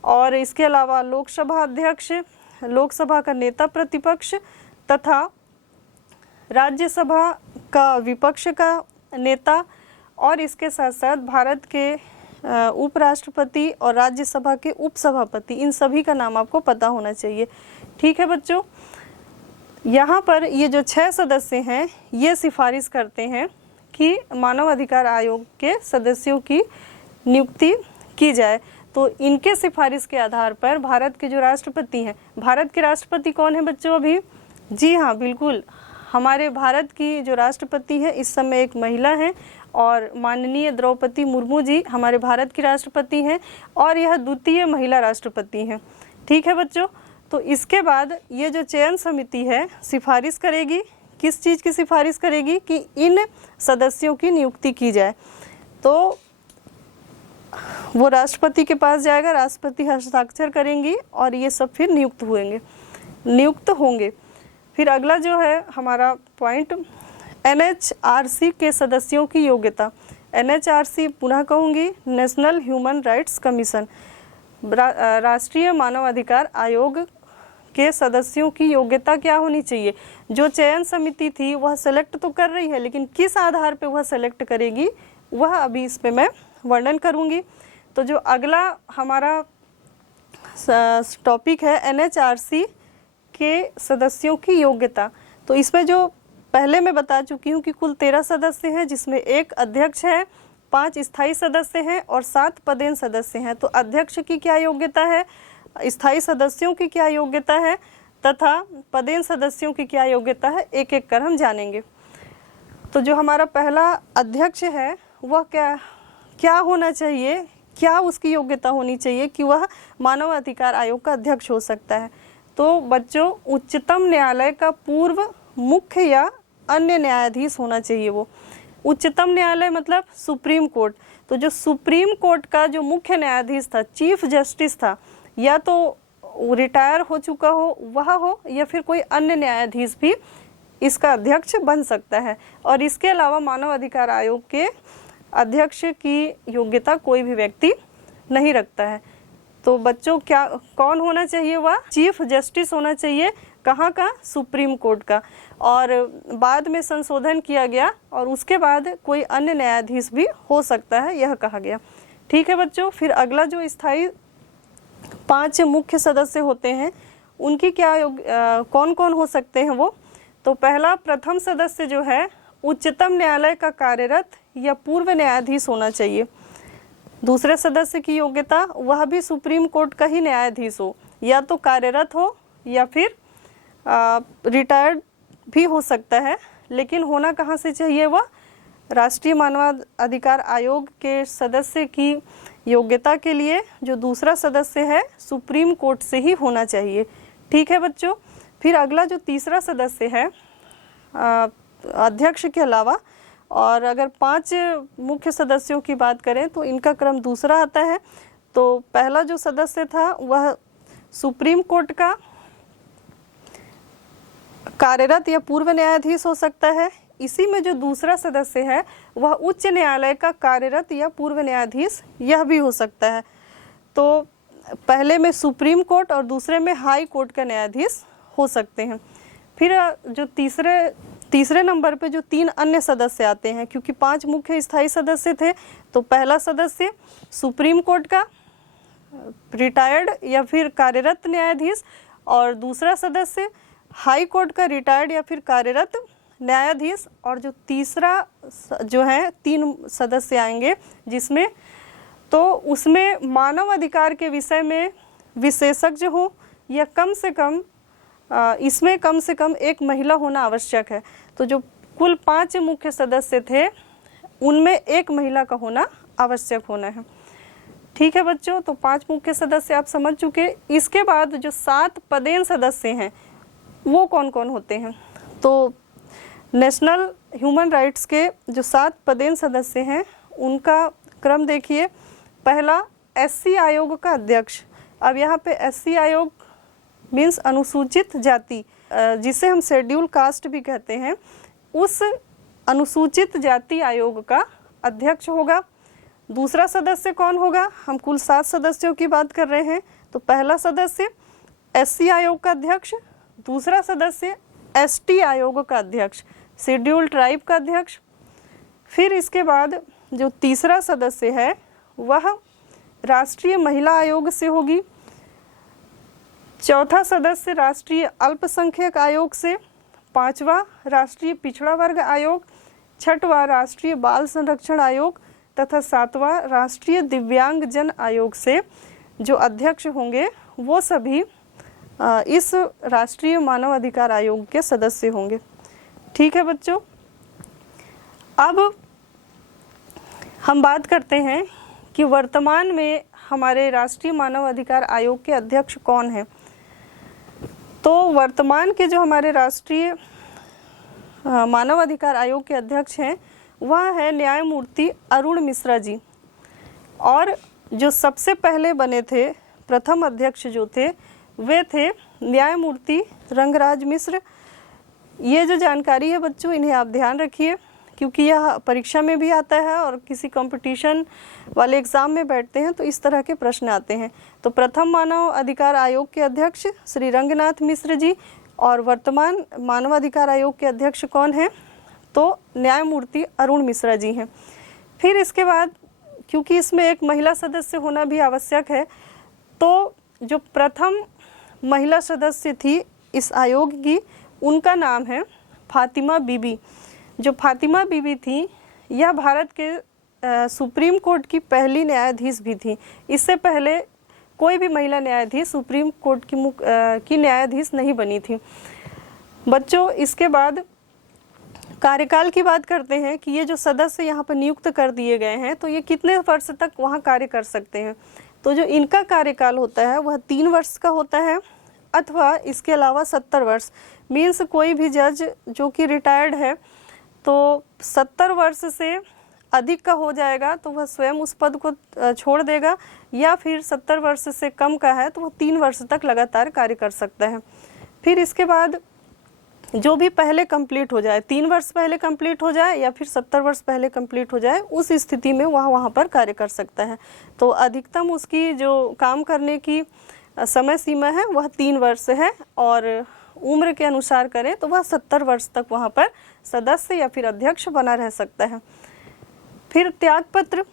और इसके अलावा लोकसभा अध्यक्ष, लोकसभा का नेता प्रतिपक्ष तथा राज्यसभा का विपक्ष का नेता और इसके साथ साथ भारत के उपराष्ट्रपति और राज्यसभा के उपसभापति, इन सभी का नाम आपको पता होना चाहिए। ठीक है बच्चों, यहाँ पर ये जो 6 सदस्य हैं ये सिफारिश करते हैं कि मानव अधिकार आयोग के सदस्यों की नियुक्ति की जाए। तो इनके सिफारिश के आधार पर भारत के जो राष्ट्रपति हैं, भारत के राष्ट्रपति कौन है बच्चों अभी, जी हाँ बिल्कुल, हमारे भारत की जो राष्ट्रपति है इस समय एक महिला है और माननीय द्रौपदी मुर्मू जी हमारे भारत की राष्ट्रपति हैं और यह द्वितीय महिला राष्ट्रपति हैं। ठीक है बच्चों, तो इसके बाद ये जो चयन समिति है सिफारिश करेगी, किस चीज़ की सिफारिश करेगी कि इन सदस्यों की नियुक्ति की जाए। तो वो राष्ट्रपति के पास जाएगा, राष्ट्रपति हस्ताक्षर करेंगी और ये सब फिर नियुक्त होंगे। फिर अगला जो है हमारा पॉइंट, NHRC के सदस्यों की योग्यता। NHRC पुनः कहूँगी, नेशनल ह्यूमन राइट्स कमीशन, राष्ट्रीय मानवाधिकार आयोग के सदस्यों की योग्यता क्या होनी चाहिए। जो चयन समिति थी वह सेलेक्ट तो कर रही है, लेकिन किस आधार पे वह सेलेक्ट करेगी वह अभी इस पे मैं वर्णन करूँगी। तो जो अगला हमारा टॉपिक है NHRC के सदस्यों की योग्यता, तो इसमें जो पहले मैं बता चुकी हूँ कि कुल 13 सदस्य हैं, जिसमें एक अध्यक्ष है, 5 स्थायी सदस्य हैं और 7 पदेन सदस्य हैं। तो अध्यक्ष की क्या योग्यता है, स्थायी सदस्यों की क्या योग्यता है तथा पदेन सदस्यों की क्या योग्यता है, एक एक कर हम जानेंगे। तो जो हमारा पहला अध्यक्ष है वह क्या होना चाहिए, क्या उसकी योग्यता होनी चाहिए कि वह मानव अधिकार आयोग का अध्यक्ष हो सकता है। तो बच्चों, उच्चतम न्यायालय का पूर्व मुख्य या अन्य न्यायाधीश होना चाहिए। वो उच्चतम न्यायालय मतलब सुप्रीम कोर्ट। तो जो सुप्रीम कोर्ट का जो मुख्य न्यायाधीश था, चीफ जस्टिस था, या तो रिटायर हो चुका हो वह हो या फिर कोई अन्य न्यायाधीश भी इसका अध्यक्ष बन सकता है। और इसके अलावा मानव अधिकार आयोग के अध्यक्ष की योग्यता कोई भी व्यक्ति नहीं रखता है। तो बच्चों क्या कौन होना चाहिए? वह चीफ जस्टिस होना चाहिए। कहाँ का? सुप्रीम कोर्ट का। और बाद में संशोधन किया गया और उसके बाद कोई अन्य न्यायाधीश भी हो सकता है, यह कहा गया। ठीक है बच्चों, फिर अगला जो स्थायी 5 मुख्य सदस्य होते हैं उनकी क्या कौन कौन हो सकते हैं वो? तो पहला प्रथम सदस्य जो है उच्चतम न्यायालय का कार्यरत या पूर्व न्यायाधीश होना चाहिए। दूसरे सदस्य की योग्यता वह भी सुप्रीम कोर्ट का ही न्यायाधीश हो, या तो कार्यरत हो या फिर रिटायर्ड भी हो सकता है, लेकिन होना कहाँ से चाहिए? वह राष्ट्रीय मानवाधिकार आयोग के सदस्य की योग्यता के लिए जो दूसरा सदस्य है सुप्रीम कोर्ट से ही होना चाहिए। ठीक है बच्चों, फिर अगला जो तीसरा सदस्य है अध्यक्ष के अलावा, और अगर 5 मुख्य सदस्यों की बात करें तो इनका क्रम दूसरा आता है। तो पहला जो सदस्य था वह सुप्रीम कोर्ट का कार्यरत या पूर्व न्यायाधीश हो सकता है। इसी में जो दूसरा सदस्य है वह उच्च न्यायालय का कार्यरत या पूर्व न्यायाधीश यह भी हो सकता है। तो पहले में सुप्रीम कोर्ट और दूसरे में हाई कोर्ट का न्यायाधीश हो सकते हैं। फिर जो तीसरे नंबर पे जो 3 अन्य सदस्य आते हैं, क्योंकि 5 मुख्य स्थायी सदस्य थे, तो पहला सदस्य सुप्रीम कोर्ट का रिटायर्ड या फिर कार्यरत न्यायाधीश, और दूसरा सदस्य हाई कोर्ट का रिटायर्ड या फिर कार्यरत न्यायाधीश, और जो तीसरा जो है 3 सदस्य आएंगे जिसमें तो उसमें मानव अधिकार के विषय में विशेषज्ञ हो या कम से कम इसमें कम से कम एक महिला होना आवश्यक है। तो जो कुल 5 मुख्य सदस्य थे उनमें एक महिला का होना आवश्यक होना है। ठीक है बच्चों, तो 5 मुख्य सदस्य आप समझ चुके। इसके बाद जो 7 पदेन सदस्य हैं वो कौन कौन होते हैं? तो नेशनल ह्यूमन राइट्स के जो 7 पदेन सदस्य हैं उनका क्रम देखिए। पहला एससी आयोग का अध्यक्ष। अब यहाँ पे एससी आयोग मीन्स अनुसूचित जाति, जिसे हम शेड्यूल कास्ट भी कहते हैं, उस अनुसूचित जाति आयोग का अध्यक्ष होगा। दूसरा सदस्य कौन होगा? हम कुल 7 सदस्यों की बात कर रहे हैं। तो पहला सदस्य एससी आयोग का अध्यक्ष, दूसरा सदस्य एसटी आयोग का अध्यक्ष, शेड्यूल ट्राइब का अध्यक्ष। फिर इसके बाद जो तीसरा सदस्य है वह राष्ट्रीय महिला आयोग से होगी। चौथा सदस्य राष्ट्रीय अल्पसंख्यक आयोग से, 5वां राष्ट्रीय पिछड़ा वर्ग आयोग, 6वां राष्ट्रीय बाल संरक्षण आयोग तथा 7वां राष्ट्रीय दिव्यांग जन आयोग से जो अध्यक्ष होंगे वो सभी इस राष्ट्रीय मानव अधिकार आयोग के सदस्य होंगे। ठीक है बच्चों, अब हम बात करते हैं कि वर्तमान में हमारे राष्ट्रीय मानव अधिकार आयोग के अध्यक्ष कौन हैं। तो वर्तमान के जो हमारे राष्ट्रीय मानव अधिकार आयोग के अध्यक्ष हैं वह है न्यायमूर्ति अरुण मिश्रा जी, और जो सबसे पहले बने थे प्रथम अध्यक्ष जो थे वे थे न्यायमूर्ति रंगराज मिश्र। ये जो जानकारी है बच्चों इन्हें आप ध्यान रखिए, क्योंकि यह परीक्षा में भी आता है और किसी कंपटीशन वाले एग्ज़ाम में बैठते हैं तो इस तरह के प्रश्न आते हैं। तो प्रथम मानव अधिकार आयोग के अध्यक्ष श्री रंगनाथ मिश्र जी, और वर्तमान मानव अधिकार आयोग के अध्यक्ष कौन हैं? तो न्यायमूर्ति अरुण मिश्रा जी हैं। फिर इसके बाद क्योंकि इसमें एक महिला सदस्य होना भी आवश्यक है, तो जो प्रथम महिला सदस्य थी इस आयोग की उनका नाम है फातिमा बीबी। जो फातिमा बीबी थी यह भारत के सुप्रीम कोर्ट की पहली न्यायाधीश भी थी। इससे पहले कोई भी महिला न्यायाधीश सुप्रीम कोर्ट की न्यायाधीश नहीं बनी थी। बच्चों इसके बाद कार्यकाल की बात करते हैं कि ये जो सदस्य यहाँ पर नियुक्त कर दिए गए हैं तो ये कितने वर्ष तक वहाँ कार्य कर सकते हैं। तो जो इनका कार्यकाल होता है वह 3 वर्ष का होता है, अथवा इसके अलावा 70 वर्ष। मीन्स कोई भी जज जो कि रिटायर्ड है तो 70 वर्ष से अधिक का हो जाएगा तो वह स्वयं उस पद को छोड़ देगा, या फिर 70 वर्ष से कम का है तो वह 3 वर्ष तक लगातार कार्य कर सकता है। फिर इसके बाद जो भी पहले कंप्लीट हो जाए, 3 वर्ष पहले कंप्लीट हो जाए या फिर 70 वर्ष पहले कंप्लीट हो जाए, उस स्थिति में वह वहाँ पर कार्य कर सकता है। तो अधिकतम उसकी जो काम करने की समय सीमा है वह 3 वर्ष है, और उम्र के अनुसार करें तो वह 70 वर्ष तक वहाँ पर सदस्य या फिर अध्यक्ष बना रह सकता है। फिर त्यागपत्र,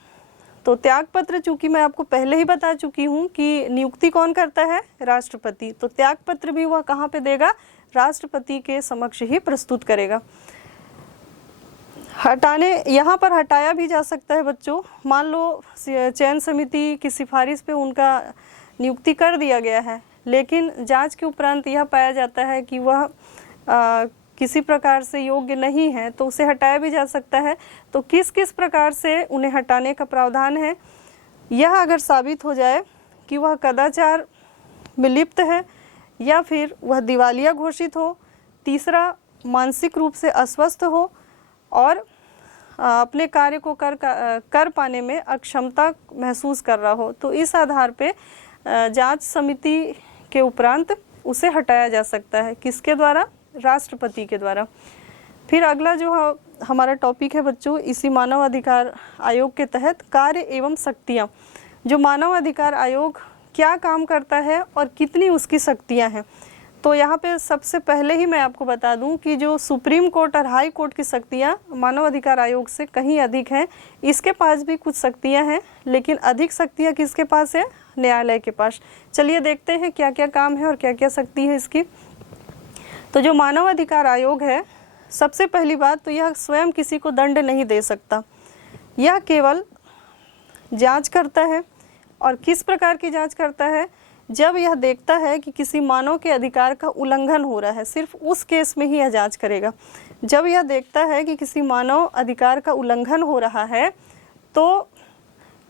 तो त्यागपत्र चूंकि मैं आपको पहले ही बता चुकी हूँ कि नियुक्ति कौन करता है, राष्ट्रपति, तो त्यागपत्र भी वह कहाँ पे देगा, राष्ट्रपति के समक्ष ही प्रस्तुत करेगा। हटाने, यहाँ पर हटाया भी जा सकता है बच्चों। मान लो चयन समिति की सिफारिश पे उनका नियुक्ति कर दिया गया है, लेकिन जांच के उपरांत यह पाया जाता है कि वह किसी प्रकार से योग्य नहीं है, तो उसे हटाया भी जा सकता है। तो किस किस प्रकार से उन्हें हटाने का प्रावधान है, यह अगर साबित हो जाए कि वह कदाचार में लिप्त है, या फिर वह दिवालिया घोषित हो, तीसरा मानसिक रूप से अस्वस्थ हो, और अपने कार्य को कर पाने में अक्षमता महसूस कर रहा हो, तो इस आधार पे जांच समिति के उपरांत उसे हटाया जा सकता है। किसके द्वारा, राष्ट्रपति के द्वारा। फिर अगला जो हमारा टॉपिक है बच्चों, इसी मानव अधिकार आयोग के तहत कार्य एवं शक्तियाँ। जो मानव अधिकार आयोग क्या काम करता है और कितनी उसकी शक्तियाँ हैं, तो यहाँ पे सबसे पहले ही मैं आपको बता दूं कि जो सुप्रीम कोर्ट और हाई कोर्ट की शक्तियाँ मानव अधिकार आयोग से कहीं अधिक हैं। इसके पास भी कुछ शक्तियाँ हैं, लेकिन अधिक शक्तियाँ किसके पास है, न्यायालय के पास। चलिए देखते हैं क्या क्या काम है और क्या क्या शक्ति है इसकी। तो जो मानव अधिकार आयोग है, सबसे पहली बात तो यह स्वयं किसी को दंड नहीं दे सकता, यह केवल जांच करता है। और किस प्रकार की जांच करता है, जब यह देखता है कि किसी मानव के अधिकार का उल्लंघन हो रहा है, सिर्फ उस केस में ही यह जांच करेगा। जब यह देखता है कि किसी मानव अधिकार का उल्लंघन हो रहा है, तो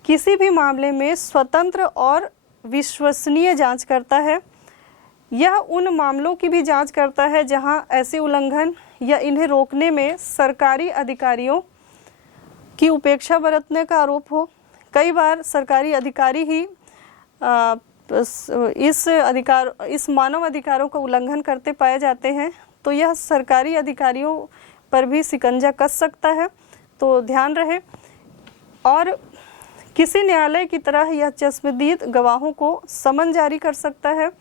किसी भी मामले में स्वतंत्र और विश्वसनीय जांच करता है। यह उन मामलों की भी जांच करता है जहां ऐसे उल्लंघन या इन्हें रोकने में सरकारी अधिकारियों की उपेक्षा बरतने का आरोप हो। कई बार सरकारी अधिकारी ही इस मानव अधिकारों का उल्लंघन करते पाए जाते हैं, तो यह सरकारी अधिकारियों पर भी शिकंजा कस सकता है, तो ध्यान रहे। और किसी न्यायालय की तरह यह चश्मदीद गवाहों को समन जारी कर सकता है,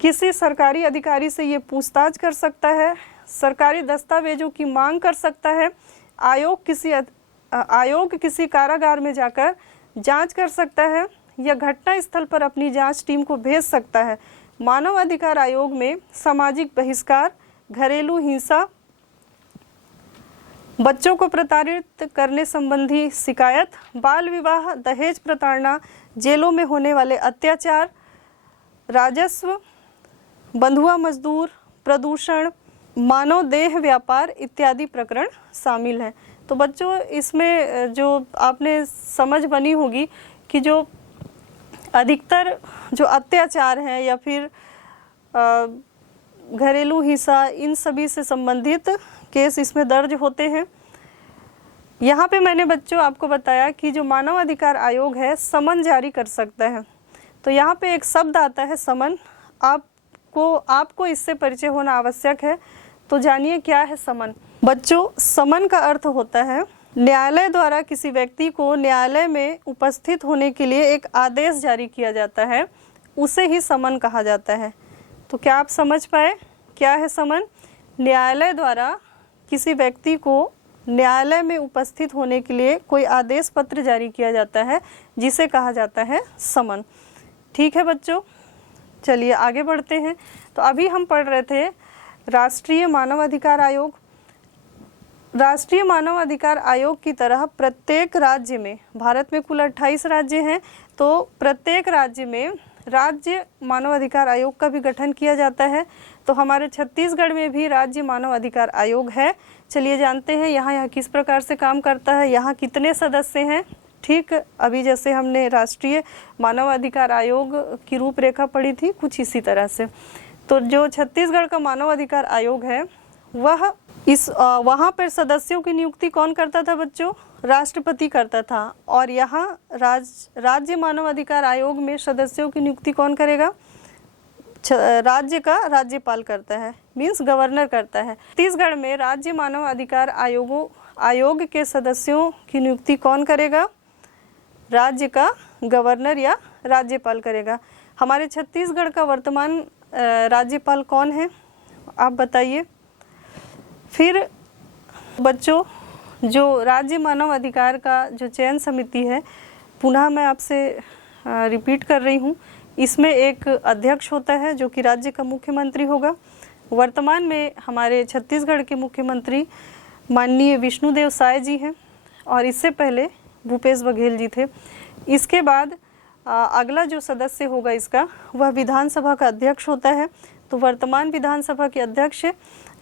किसी सरकारी अधिकारी से ये पूछताछ कर सकता है, सरकारी दस्तावेजों की मांग कर सकता है। आयोग किसी कारागार में जाकर जांच कर सकता है या घटना स्थल पर अपनी जांच टीम को भेज सकता है। मानव अधिकार आयोग में सामाजिक बहिष्कार, घरेलू हिंसा, बच्चों को प्रताड़ित करने संबंधी शिकायत, बाल विवाह, दहेज प्रताड़ना, जेलों में होने वाले अत्याचार, राजस्व, बंधुआ मजदूर, प्रदूषण, मानव देह व्यापार इत्यादि प्रकरण शामिल हैं। तो बच्चों, इसमें जो आपने समझ बनी होगी कि जो अधिकतर जो अत्याचार हैं या फिर घरेलू हिंसा, इन सभी से संबंधित केस इसमें दर्ज होते हैं। यहाँ पे मैंने बच्चों आपको बताया कि जो मानव अधिकार आयोग है समन जारी कर सकता है। तो यहाँ पे एक शब्द आता है समन, आपको इससे परिचय होना आवश्यक है। तो जानिए क्या है समन। बच्चों, समन का अर्थ होता है न्यायालय द्वारा किसी व्यक्ति को न्यायालय में उपस्थित होने के लिए एक आदेश जारी किया जाता है, उसे ही समन कहा जाता है। तो क्या आप समझ पाए क्या है समन? न्यायालय द्वारा किसी व्यक्ति को न्यायालय में उपस्थित होने के लिए कोई आदेश पत्र जारी किया जाता है, जिसे कहा जाता है समन। ठीक है बच्चों, चलिए आगे बढ़ते हैं। तो अभी हम पढ़ रहे थे राष्ट्रीय मानव अधिकार आयोग। राष्ट्रीय मानव अधिकार आयोग की तरह प्रत्येक राज्य में, भारत में कुल 28 राज्य हैं, तो प्रत्येक राज्य में राज्य मानव अधिकार आयोग का भी गठन किया जाता है। तो हमारे छत्तीसगढ़ में भी राज्य मानव अधिकार आयोग है। चलिए जानते हैं यहाँ किस प्रकार से काम करता है, यहाँ कितने सदस्य हैं। ठीक अभी जैसे हमने राष्ट्रीय मानव अधिकार आयोग की रूपरेखा पढ़ी थी, कुछ इसी तरह से। तो जो छत्तीसगढ़ का मानव अधिकार आयोग है, वह वहाँ पर सदस्यों की नियुक्ति कौन करता था बच्चों? राष्ट्रपति करता था। और यहाँ राज्य मानव अधिकार आयोग में सदस्यों की नियुक्ति कौन करेगा? राज्य का राज्यपाल करता है, मीन्स गवर्नर करता है। छत्तीसगढ़ में राज्य मानव अधिकार आयोग के सदस्यों की नियुक्ति कौन करेगा? राज्य का गवर्नर या राज्यपाल करेगा। हमारे छत्तीसगढ़ का वर्तमान राज्यपाल कौन है, आप बताइए। फिर बच्चों, जो राज्य मानव अधिकार का जो चयन समिति है, पुनः मैं आपसे रिपीट कर रही हूँ, इसमें एक अध्यक्ष होता है जो कि राज्य का मुख्यमंत्री होगा। वर्तमान में हमारे छत्तीसगढ़ के मुख्यमंत्री माननीय विष्णुदेव साय जी हैं और इससे पहले भूपेश बघेल जी थे। इसके बाद अगला जो सदस्य होगा इसका, वह विधानसभा का अध्यक्ष होता है। तो वर्तमान विधानसभा के अध्यक्ष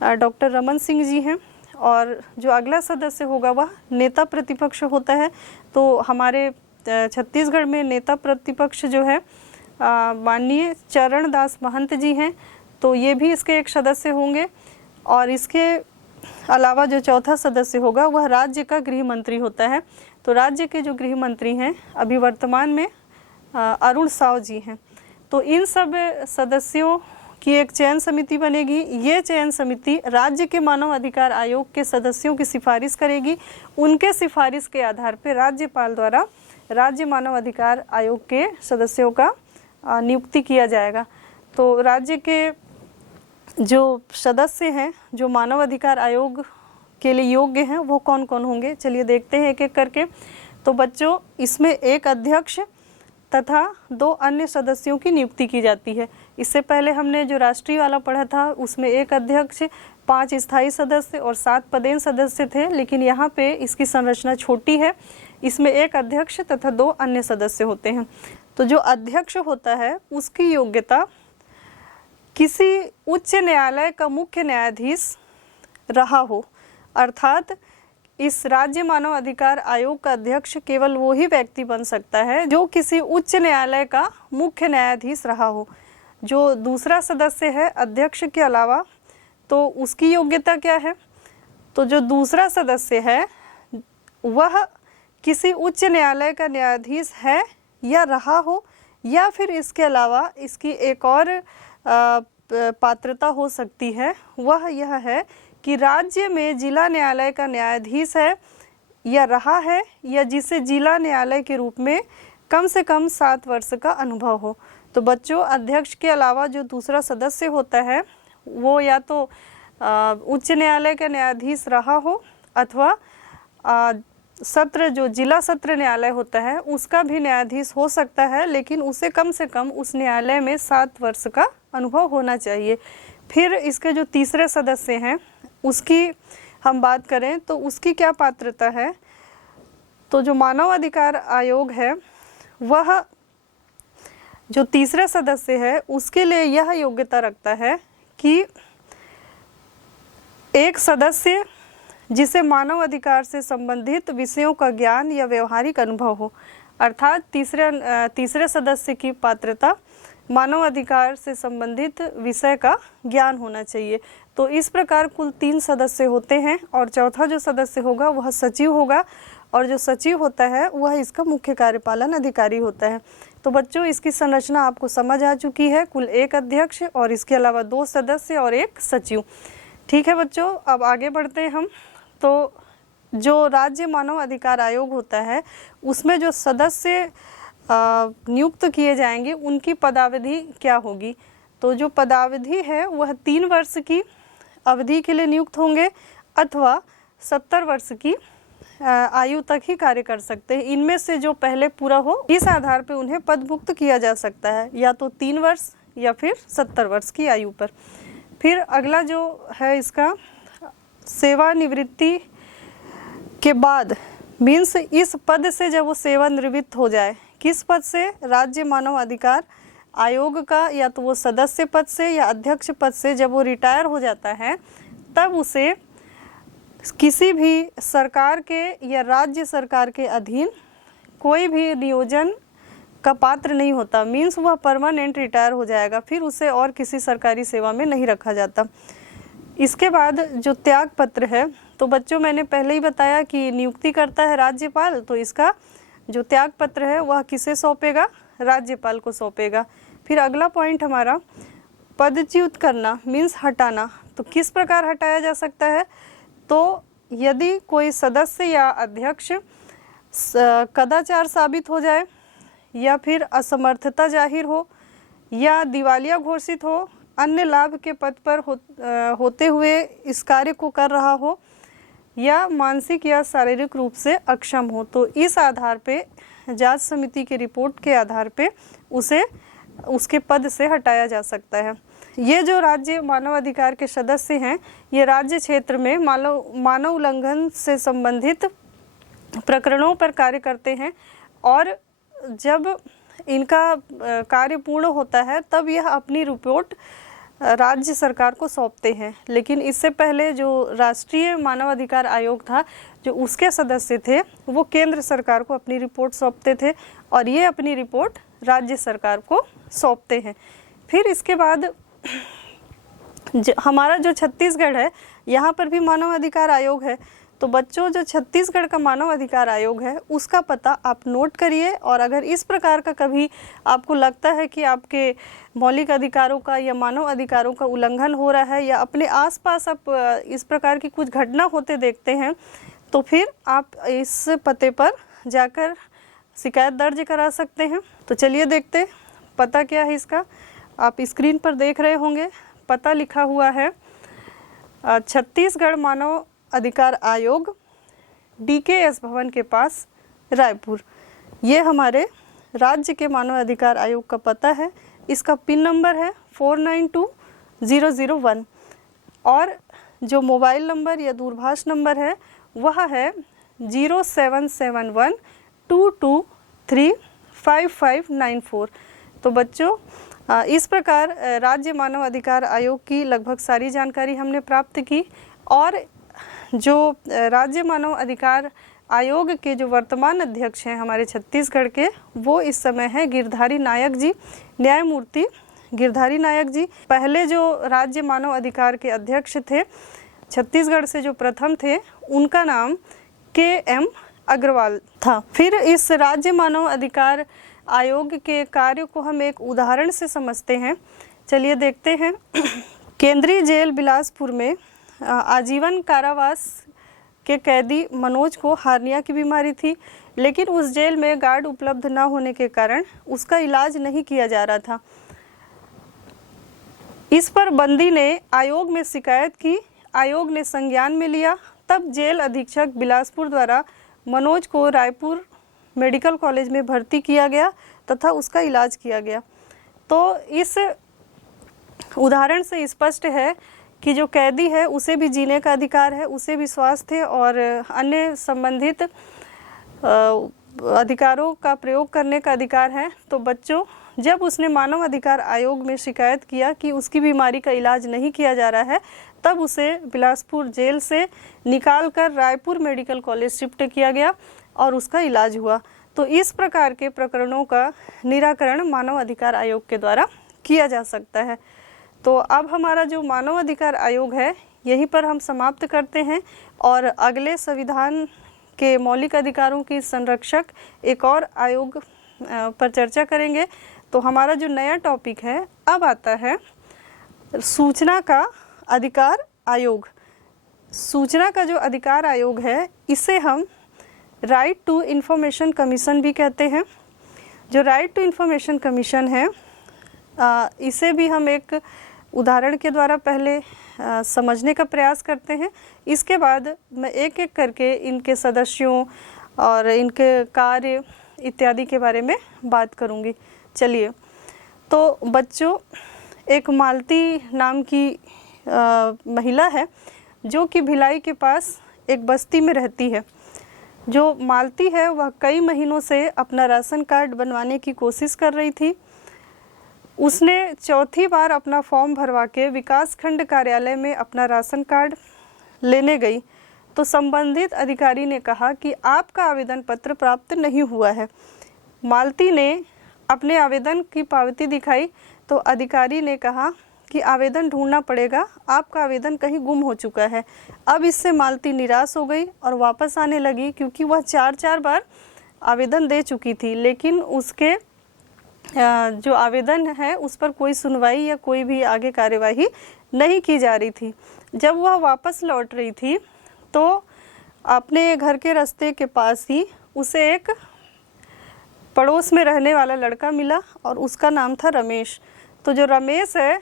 डॉक्टर रमन सिंह जी हैं और जो अगला सदस्य होगा वह नेता प्रतिपक्ष होता है। तो हमारे छत्तीसगढ़ में नेता प्रतिपक्ष जो है माननीय चरण दास महंत जी हैं, तो ये भी इसके एक सदस्य होंगे। और इसके अलावा जो चौथा सदस्य होगा वह राज्य का गृह मंत्री होता है। तो राज्य के जो गृह मंत्री हैं अभी वर्तमान में अरुण साव जी हैं। तो इन सब सदस्यों की एक चयन समिति बनेगी। ये चयन समिति राज्य के मानव अधिकार आयोग के सदस्यों की सिफारिश करेगी। उनके सिफारिश के आधार पर राज्यपाल द्वारा राज्य मानव अधिकार आयोग के सदस्यों का नियुक्ति किया जाएगा। तो राज्य के जो सदस्य हैं जो मानव अधिकार आयोग के लिए योग्य हैं वो कौन कौन होंगे, चलिए देखते हैं एक एक करके। तो बच्चों, इसमें एक अध्यक्ष तथा 2 अन्य सदस्यों की नियुक्ति की जाती है। इससे पहले हमने जो राष्ट्रीय वाला पढ़ा था उसमें एक अध्यक्ष, 5 स्थायी सदस्य और 7 पदेन सदस्य थे, लेकिन यहाँ पे इसकी संरचना छोटी है। इसमें एक अध्यक्ष तथा 2 अन्य सदस्य होते हैं। तो जो अध्यक्ष होता है उसकी योग्यता किसी उच्च न्यायालय का मुख्य न्यायाधीश रहा हो, अर्थात इस राज्य मानव अधिकार आयोग का अध्यक्ष केवल वो ही व्यक्ति बन सकता है जो किसी उच्च न्यायालय का मुख्य न्यायाधीश रहा हो। जो दूसरा सदस्य है अध्यक्ष के अलावा, तो उसकी योग्यता क्या है? तो जो दूसरा सदस्य है वह किसी उच्च न्यायालय का न्यायाधीश है या रहा हो, या फिर इसके अलावा इसकी एक और पात्रता हो सकती है, वह यह है कि राज्य में जिला न्यायालय का न्यायाधीश है या रहा है, या जिसे जिला न्यायालय के रूप में कम से कम 7 वर्ष का अनुभव हो। तो बच्चों, अध्यक्ष के अलावा जो दूसरा सदस्य होता है वो या तो उच्च न्यायालय का न्यायाधीश रहा हो अथवा सत्र जो जिला सत्र न्यायालय होता है उसका भी न्यायाधीश हो सकता है, लेकिन उसे कम से कम उस न्यायालय में 7 वर्ष का अनुभव होना चाहिए। फिर इसके जो तीसरे सदस्य हैं उसकी हम बात करें तो उसकी क्या पात्रता है? तो जो मानव अधिकार आयोग है वह जो तीसरे सदस्य है उसके लिए यह योग्यता रखता है कि एक सदस्य जिसे मानव अधिकार से संबंधित विषयों का ज्ञान या व्यवहारिक अनुभव हो, अर्थात तीसरे सदस्य की पात्रता मानव अधिकार से संबंधित विषय का ज्ञान होना चाहिए। तो इस प्रकार कुल 3 सदस्य होते हैं और चौथा जो सदस्य होगा वह सचिव होगा, और जो सचिव होता है वह इसका मुख्य कार्यपालन अधिकारी होता है। तो बच्चों, इसकी संरचना आपको समझ आ चुकी है। कुल 1 अध्यक्ष और इसके अलावा 2 सदस्य और 1 सचिव। ठीक है बच्चों, अब आगे बढ़ते हैं हम। तो जो राज्य मानव अधिकार आयोग होता है उसमें जो सदस्य नियुक्त किए जाएंगे उनकी पदावधि क्या होगी? तो जो पदावधि है वह 3 वर्ष की अवधि के लिए नियुक्त होंगे अथवा 70 वर्ष की आयु तक ही कार्य कर सकते हैं। इनमें से जो पहले पूरा हो इस आधार पर उन्हें पदमुक्त किया जा सकता है, या तो 3 वर्ष या फिर 70 वर्ष की आयु पर। फिर अगला जो है इसका सेवानिवृत्ति के बाद, मीन्स इस पद से जब वो सेवानिवृत्त हो जाए, किस पद से? राज्य मानव अधिकार आयोग का या तो वो सदस्य पद से या अध्यक्ष पद से जब वो रिटायर हो जाता है तब उसे किसी भी सरकार के या राज्य सरकार के अधीन कोई भी नियोजन का पात्र नहीं होता। मीन्स वह परमानेंट रिटायर हो जाएगा, फिर उसे और किसी सरकारी सेवा में नहीं रखा जाता। इसके बाद जो त्याग पत्र है, तो बच्चों मैंने पहले ही बताया कि नियुक्ति करता है राज्यपाल, तो इसका जो त्याग पत्र है वह किसे सौंपेगा? राज्यपाल को सौंपेगा। फिर अगला पॉइंट हमारा पदच्युत करना मीन्स हटाना। तो किस प्रकार हटाया जा सकता है? तो यदि कोई सदस्य या अध्यक्ष कदाचार साबित हो जाए, या फिर असमर्थता जाहिर हो, या दिवालिया घोषित हो, अन्य लाभ के पद पर होते हुए इस कार्य को कर रहा हो, या मानसिक या शारीरिक रूप से अक्षम हो, तो इस आधार पे जांच समिति की रिपोर्ट के आधार पे उसे उसके पद से हटाया जा सकता है। ये जो राज्य मानव अधिकार के सदस्य हैं, ये राज्य क्षेत्र में मानव उल्लंघन से संबंधित प्रकरणों पर कार्य करते हैं, और जब इनका कार्य पूर्ण होता है तब यह अपनी रिपोर्ट राज्य सरकार को सौंपते हैं। लेकिन इससे पहले जो राष्ट्रीय मानव अधिकार आयोग था, जो उसके सदस्य थे, वो केंद्र सरकार को अपनी रिपोर्ट सौंपते थे, और ये अपनी रिपोर्ट राज्य सरकार को सौंपते हैं। फिर इसके बाद हमारा जो छत्तीसगढ़ है, यहाँ पर भी मानव अधिकार आयोग है। तो बच्चों, जो छत्तीसगढ़ का मानव अधिकार आयोग है उसका पता आप नोट करिए, और अगर इस प्रकार का कभी आपको लगता है कि आपके मौलिक अधिकारों का या मानव अधिकारों का उल्लंघन हो रहा है, या अपने आसपास आप इस प्रकार की कुछ घटना होते देखते हैं, तो फिर आप इस पते पर जाकर शिकायत दर्ज करा सकते हैं। तो चलिए देखते हैं पता क्या है इसका। आप स्क्रीन पर देख रहे होंगे, पता लिखा हुआ है छत्तीसगढ़ मानव अधिकार आयोग, DKS भवन के पास, रायपुर। ये हमारे राज्य के मानव अधिकार आयोग का पता है। इसका पिन नंबर है 492001, और जो मोबाइल नंबर या दूरभाष नंबर है वह है 077122355594। तो बच्चों, इस प्रकार राज्य मानव अधिकार आयोग की लगभग सारी जानकारी हमने प्राप्त की, और जो राज्य मानव अधिकार आयोग के जो वर्तमान अध्यक्ष हैं हमारे छत्तीसगढ़ के, वो इस समय है गिरधारी नायक जी, न्यायमूर्ति गिरधारी नायक जी। पहले जो राज्य मानव अधिकार के अध्यक्ष थे छत्तीसगढ़ से, जो प्रथम थे, उनका नाम KM अग्रवाल था। फिर इस राज्य मानव अधिकार आयोग के कार्य को हम एक उदाहरण से समझते हैं। चलिए देखते हैं। केंद्रीय जेल बिलासपुर में आजीवन कारावास के कैदी मनोज को हार्निया की बीमारी थी, लेकिन उस जेल में गार्ड उपलब्ध न होने के कारण उसका इलाज नहीं किया जा रहा था। इस पर बंदी ने आयोग में शिकायत की, आयोग ने संज्ञान में लिया। तब जेल अधीक्षक बिलासपुर द्वारा मनोज को रायपुर मेडिकल कॉलेज में भर्ती किया गया तथा उसका इलाज किया गया। तो इस उदाहरण से स्पष्ट है कि जो कैदी है उसे भी जीने का अधिकार है, उसे भी स्वास्थ्य और अन्य संबंधित अधिकारों का प्रयोग करने का अधिकार है। तो बच्चों, जब उसने मानव अधिकार आयोग में शिकायत किया कि उसकी बीमारी का इलाज नहीं किया जा रहा है, तब उसे बिलासपुर जेल से निकालकर रायपुर मेडिकल कॉलेज शिफ्ट किया गया और उसका इलाज हुआ। तो इस प्रकार के प्रकरणों का निराकरण मानव अधिकार आयोग के द्वारा किया जा सकता है। तो अब हमारा जो मानव अधिकार आयोग है यहीं पर हम समाप्त करते हैं, और अगले संविधान के मौलिक अधिकारों की संरक्षक एक और आयोग पर चर्चा करेंगे। तो हमारा जो नया टॉपिक है अब आता है सूचना का अधिकार आयोग। सूचना का जो अधिकार आयोग है इसे हम राइट टू इन्फॉर्मेशन कमीशन भी कहते हैं। जो राइट टू इन्फॉर्मेशन कमीशन है इसे भी हम एक उदाहरण के द्वारा पहले समझने का प्रयास करते हैं। इसके बाद मैं एक एक करके इनके सदस्यों और इनके कार्य इत्यादि के बारे में बात करूंगी। चलिए, तो बच्चों, एक मालती नाम की महिला है जो कि भिलाई के पास एक बस्ती में रहती है। जो मालती है वह कई महीनों से अपना राशन कार्ड बनवाने की कोशिश कर रही थी। उसने चौथी बार अपना फॉर्म भरवा के विकास खंड कार्यालय में अपना राशन कार्ड लेने गई तो संबंधित अधिकारी ने कहा कि आपका आवेदन पत्र प्राप्त नहीं हुआ है। मालती ने अपने आवेदन की पावती दिखाई तो अधिकारी ने कहा कि आवेदन ढूंढना पड़ेगा, आपका आवेदन कहीं गुम हो चुका है। अब इससे मालती निराश हो गई और वापस आने लगी, क्योंकि वह 4 बार आवेदन दे चुकी थी, लेकिन उसके जो आवेदन है उस पर कोई सुनवाई या कोई भी आगे कार्यवाही नहीं की जा रही थी। जब वह वापस लौट रही थी तो अपने घर के रास्ते के पास ही उसे एक पड़ोस में रहने वाला लड़का मिला और उसका नाम था रमेश। तो जो रमेश है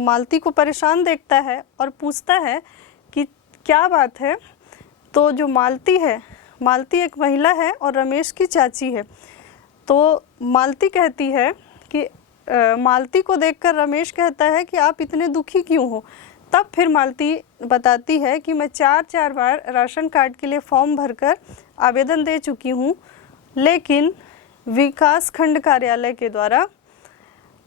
मालती को परेशान देखता है और पूछता है कि क्या बात है। तो जो मालती है, मालती एक महिला है और रमेश की चाची है। तो मालती कहती है कि मालती को देखकर रमेश कहता है कि आप इतने दुखी क्यों हो। तब फिर मालती बताती है कि मैं 4 बार राशन कार्ड के लिए फॉर्म भरकर आवेदन दे चुकी हूँ, लेकिन विकास खंड कार्यालय के द्वारा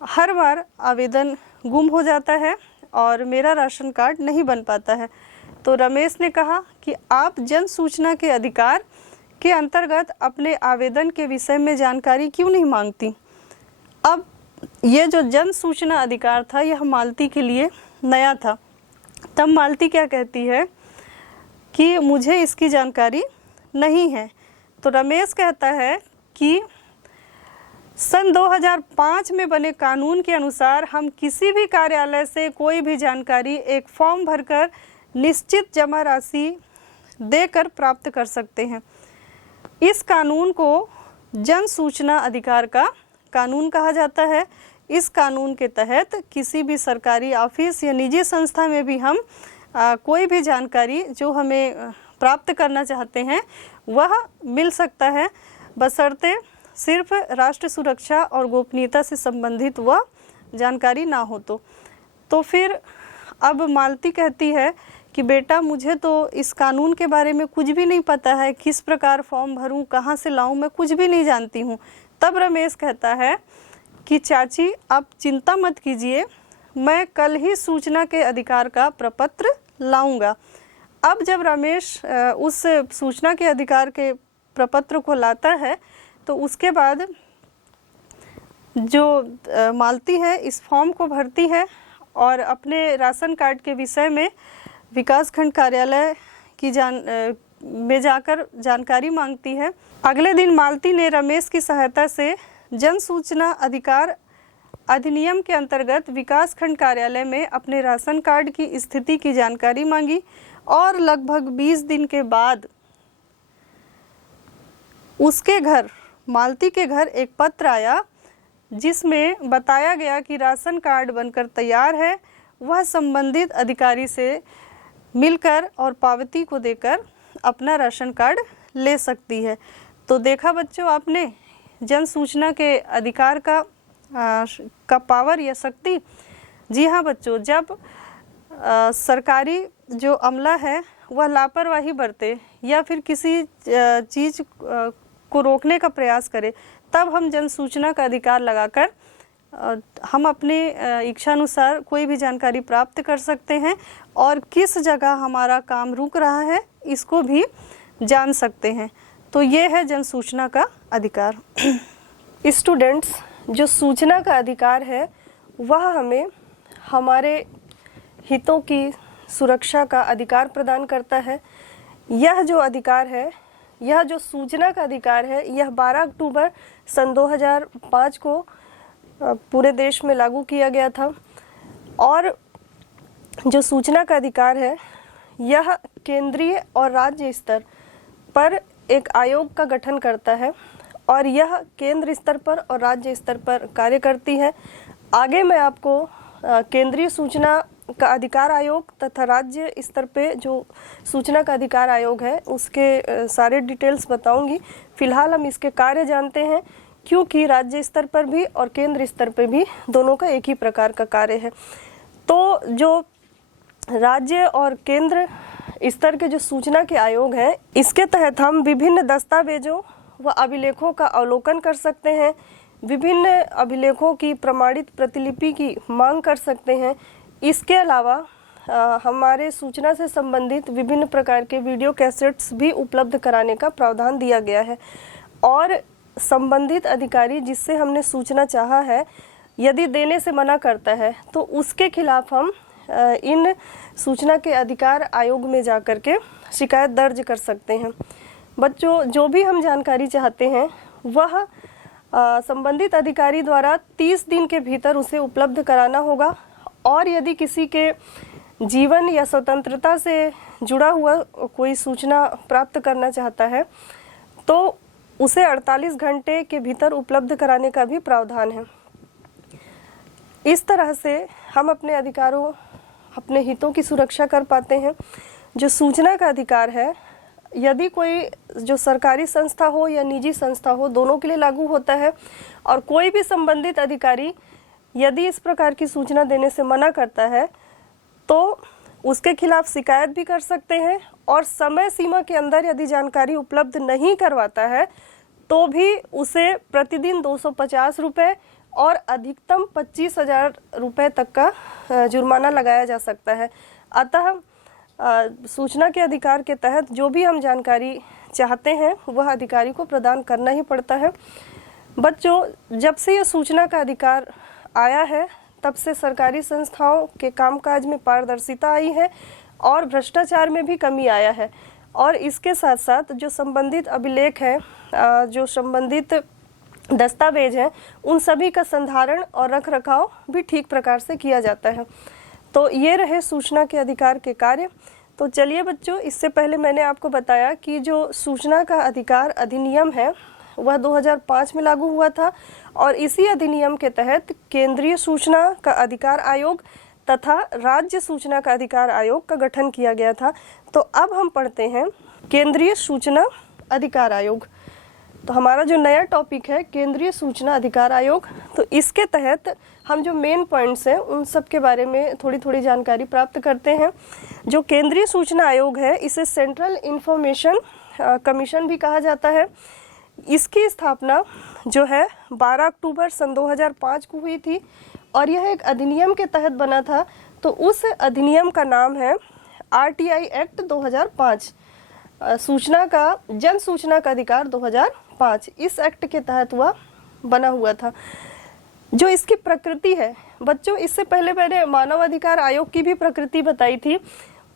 हर बार आवेदन गुम हो जाता है और मेरा राशन कार्ड नहीं बन पाता है। तो रमेश ने कहा कि आप जन सूचना के अधिकार के अंतर्गत अपने आवेदन के विषय में जानकारी क्यों नहीं मांगती। अब ये जो जन सूचना अधिकार था यह मालती के लिए नया था। तब मालती क्या कहती है कि मुझे इसकी जानकारी नहीं है। तो रमेश कहता है कि सन 2005 में बने कानून के अनुसार हम किसी भी कार्यालय से कोई भी जानकारी एक फॉर्म भरकर निश्चित जमा राशि देकर प्राप्त कर सकते हैं। इस कानून को जन सूचना अधिकार का कानून कहा जाता है। इस कानून के तहत किसी भी सरकारी ऑफिस या निजी संस्था में भी हम कोई भी जानकारी जो हमें प्राप्त करना चाहते हैं वह मिल सकता है, बशर्ते सिर्फ राष्ट्र सुरक्षा और गोपनीयता से संबंधित वह जानकारी ना हो। तो फिर अब मालती कहती है कि बेटा मुझे तो इस कानून के बारे में कुछ भी नहीं पता है, किस प्रकार फॉर्म भरूं, कहाँ से लाऊं, मैं कुछ भी नहीं जानती हूँ। तब रमेश कहता है कि चाची आप चिंता मत कीजिए, मैं कल ही सूचना के अधिकार का प्रपत्र लाऊंगा। अब जब रमेश उस सूचना के अधिकार के प्रपत्र को लाता है तो उसके बाद जो मालती है इस फॉर्म को भरती है और अपने राशन कार्ड के विषय में विकास खंड कार्यालय की में जाकर जानकारी मांगती है। अगले दिन मालती ने रमेश की सहायता से जन सूचना अधिकार अधिनियम के अंतर्गत विकास खंड कार्यालय में अपने राशन कार्ड की स्थिति की जानकारी मांगी और लगभग 20 दिन के बाद उसके घर, मालती के घर एक पत्र आया जिसमें बताया गया कि राशन कार्ड बनकर तैयार है, वह संबंधित अधिकारी से मिलकर और पावती को देकर अपना राशन कार्ड ले सकती है। तो देखा बच्चों आपने जन सूचना के अधिकार का पावर या शक्ति। जी हाँ बच्चों, जब सरकारी जो अमला है वह लापरवाही बरते या फिर किसी चीज़ को रोकने का प्रयास करे, तब हम जन सूचना का अधिकार लगाकर हम अपने इच्छानुसार कोई भी जानकारी प्राप्त कर सकते हैं और किस जगह हमारा काम रुक रहा है इसको भी जान सकते हैं। तो ये है जन सूचना का अधिकार। स्टूडेंट्स, जो सूचना का अधिकार है वह हमें हमारे हितों की सुरक्षा का अधिकार प्रदान करता है। यह जो अधिकार है, यह जो सूचना का अधिकार है, यह 12 अक्टूबर सन 2005 को पूरे देश में लागू किया गया था। और जो सूचना का अधिकार है यह केंद्रीय और राज्य स्तर पर एक आयोग का गठन करता है और यह केंद्र स्तर पर और राज्य स्तर पर कार्य करती है। आगे मैं आपको केंद्रीय सूचना का अधिकार आयोग तथा राज्य स्तर पे जो सूचना का अधिकार आयोग है उसके सारे डिटेल्स बताऊंगी। फिलहाल हम इसके कार्य जानते हैं, क्योंकि राज्य स्तर पर भी और केंद्र स्तर पर भी दोनों का एक ही प्रकार का कार्य है। तो जो राज्य और केंद्र स्तर के जो सूचना के आयोग हैं, इसके तहत हम विभिन्न दस्तावेजों व अभिलेखों का अवलोकन कर सकते हैं, विभिन्न अभिलेखों की प्रमाणित प्रतिलिपि की मांग कर सकते हैं। इसके अलावा हमारे सूचना से संबंधित विभिन्न प्रकार के वीडियो कैसेट्स भी उपलब्ध कराने का प्रावधान दिया गया है और संबंधित अधिकारी जिससे हमने सूचना चाहा है यदि देने से मना करता है तो उसके खिलाफ हम इन सूचना के अधिकार आयोग में जाकर के शिकायत दर्ज कर सकते हैं। बच्चों, जो भी हम जानकारी चाहते हैं वह संबंधित अधिकारी द्वारा 30 दिन के भीतर उसे उपलब्ध कराना होगा, और यदि किसी के जीवन या स्वतंत्रता से जुड़ा हुआ कोई सूचना प्राप्त करना चाहता है तो उसे 48 घंटे के भीतर उपलब्ध कराने का भी प्रावधान है। इस तरह से हम अपने अधिकारों, अपने हितों की सुरक्षा कर पाते हैं। जो सूचना का अधिकार है, यदि कोई जो सरकारी संस्था हो या निजी संस्था हो, दोनों के लिए लागू होता है, और कोई भी संबंधित अधिकारी यदि इस प्रकार की सूचना देने से मना करता है तो उसके खिलाफ शिकायत भी कर सकते हैं, और समय सीमा के अंदर यदि जानकारी उपलब्ध नहीं करवाता है तो भी उसे प्रतिदिन 250 रुपये और अधिकतम 25,000 रुपये तक का जुर्माना लगाया जा सकता है। अतः सूचना के अधिकार के तहत जो भी हम जानकारी चाहते हैं वह अधिकारी को प्रदान करना ही पड़ता है। बच्चों, जब से यह सूचना का अधिकार आया है तब से सरकारी संस्थाओं के कामकाज में पारदर्शिता आई है और भ्रष्टाचार में भी कमी आया है। और इसके साथ साथ जो संबंधित अभिलेख हैं, जो संबंधित दस्तावेज हैं, उन सभी का संधारण और रखरखाव भी ठीक प्रकार से किया जाता है। तो ये रहे सूचना के अधिकार के कार्य। तो चलिए बच्चों, इससे पहले मैंने आपको बताया कि जो सूचना का अधिकार अधिनियम है वह 2005 में लागू हुआ था, और इसी अधिनियम के तहत केंद्रीय सूचना का अधिकार आयोग तथा राज्य सूचना का अधिकार आयोग का गठन किया गया था। तो अब हम पढ़ते हैं केंद्रीय सूचना अधिकार आयोग। तो हमारा जो नया टॉपिक है केंद्रीय सूचना अधिकार आयोग, तो इसके तहत हम जो मेन पॉइंट्स हैं उन सब के बारे में थोड़ी थोड़ी जानकारी प्राप्त करते हैं। जो केंद्रीय सूचना आयोग है इसे सेंट्रल इंफॉर्मेशन कमीशन भी कहा जाता है। इसकी स्थापना जो है 12 अक्टूबर सन 2005 को हुई थी, और यह एक अधिनियम के तहत बना था। तो उस अधिनियम का नाम है RTI एक्ट 2005, सूचना का जन सूचना का अधिकार 2005। इस एक्ट के तहत वह बना हुआ था। जो इसकी प्रकृति है बच्चों, इससे पहले मैंने मानव अधिकार आयोग की भी प्रकृति बताई थी,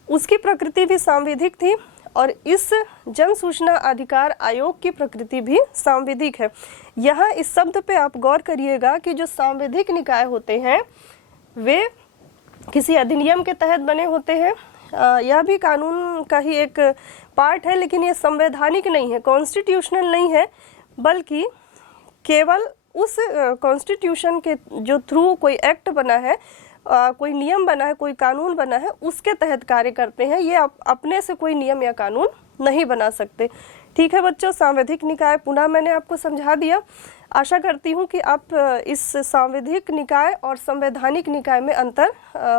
उसकी प्रकृति भी सांविधिक थी, और इस जन सूचना अधिकार आयोग की प्रकृति भी सांविधिक है। यहाँ इस शब्द पे आप गौर करिएगा कि जो सांविधिक निकाय होते हैं वे किसी अधिनियम के तहत बने होते हैं। यह भी कानून का ही एक पार्ट है, लेकिन ये संवैधानिक नहीं है, कॉन्स्टिट्यूशनल नहीं है, बल्कि केवल उस कॉन्स्टिट्यूशन के जो थ्रू कोई एक्ट बना है, कोई नियम बना है, कोई कानून बना है, उसके तहत कार्य करते हैं। ये अपने से कोई नियम या कानून नहीं बना सकते। ठीक है बच्चों, सांविधिक निकाय पुनः मैंने आपको समझा दिया। आशा करती हूँ कि आप इस सांविधिक निकाय और संवैधानिक निकाय में अंतर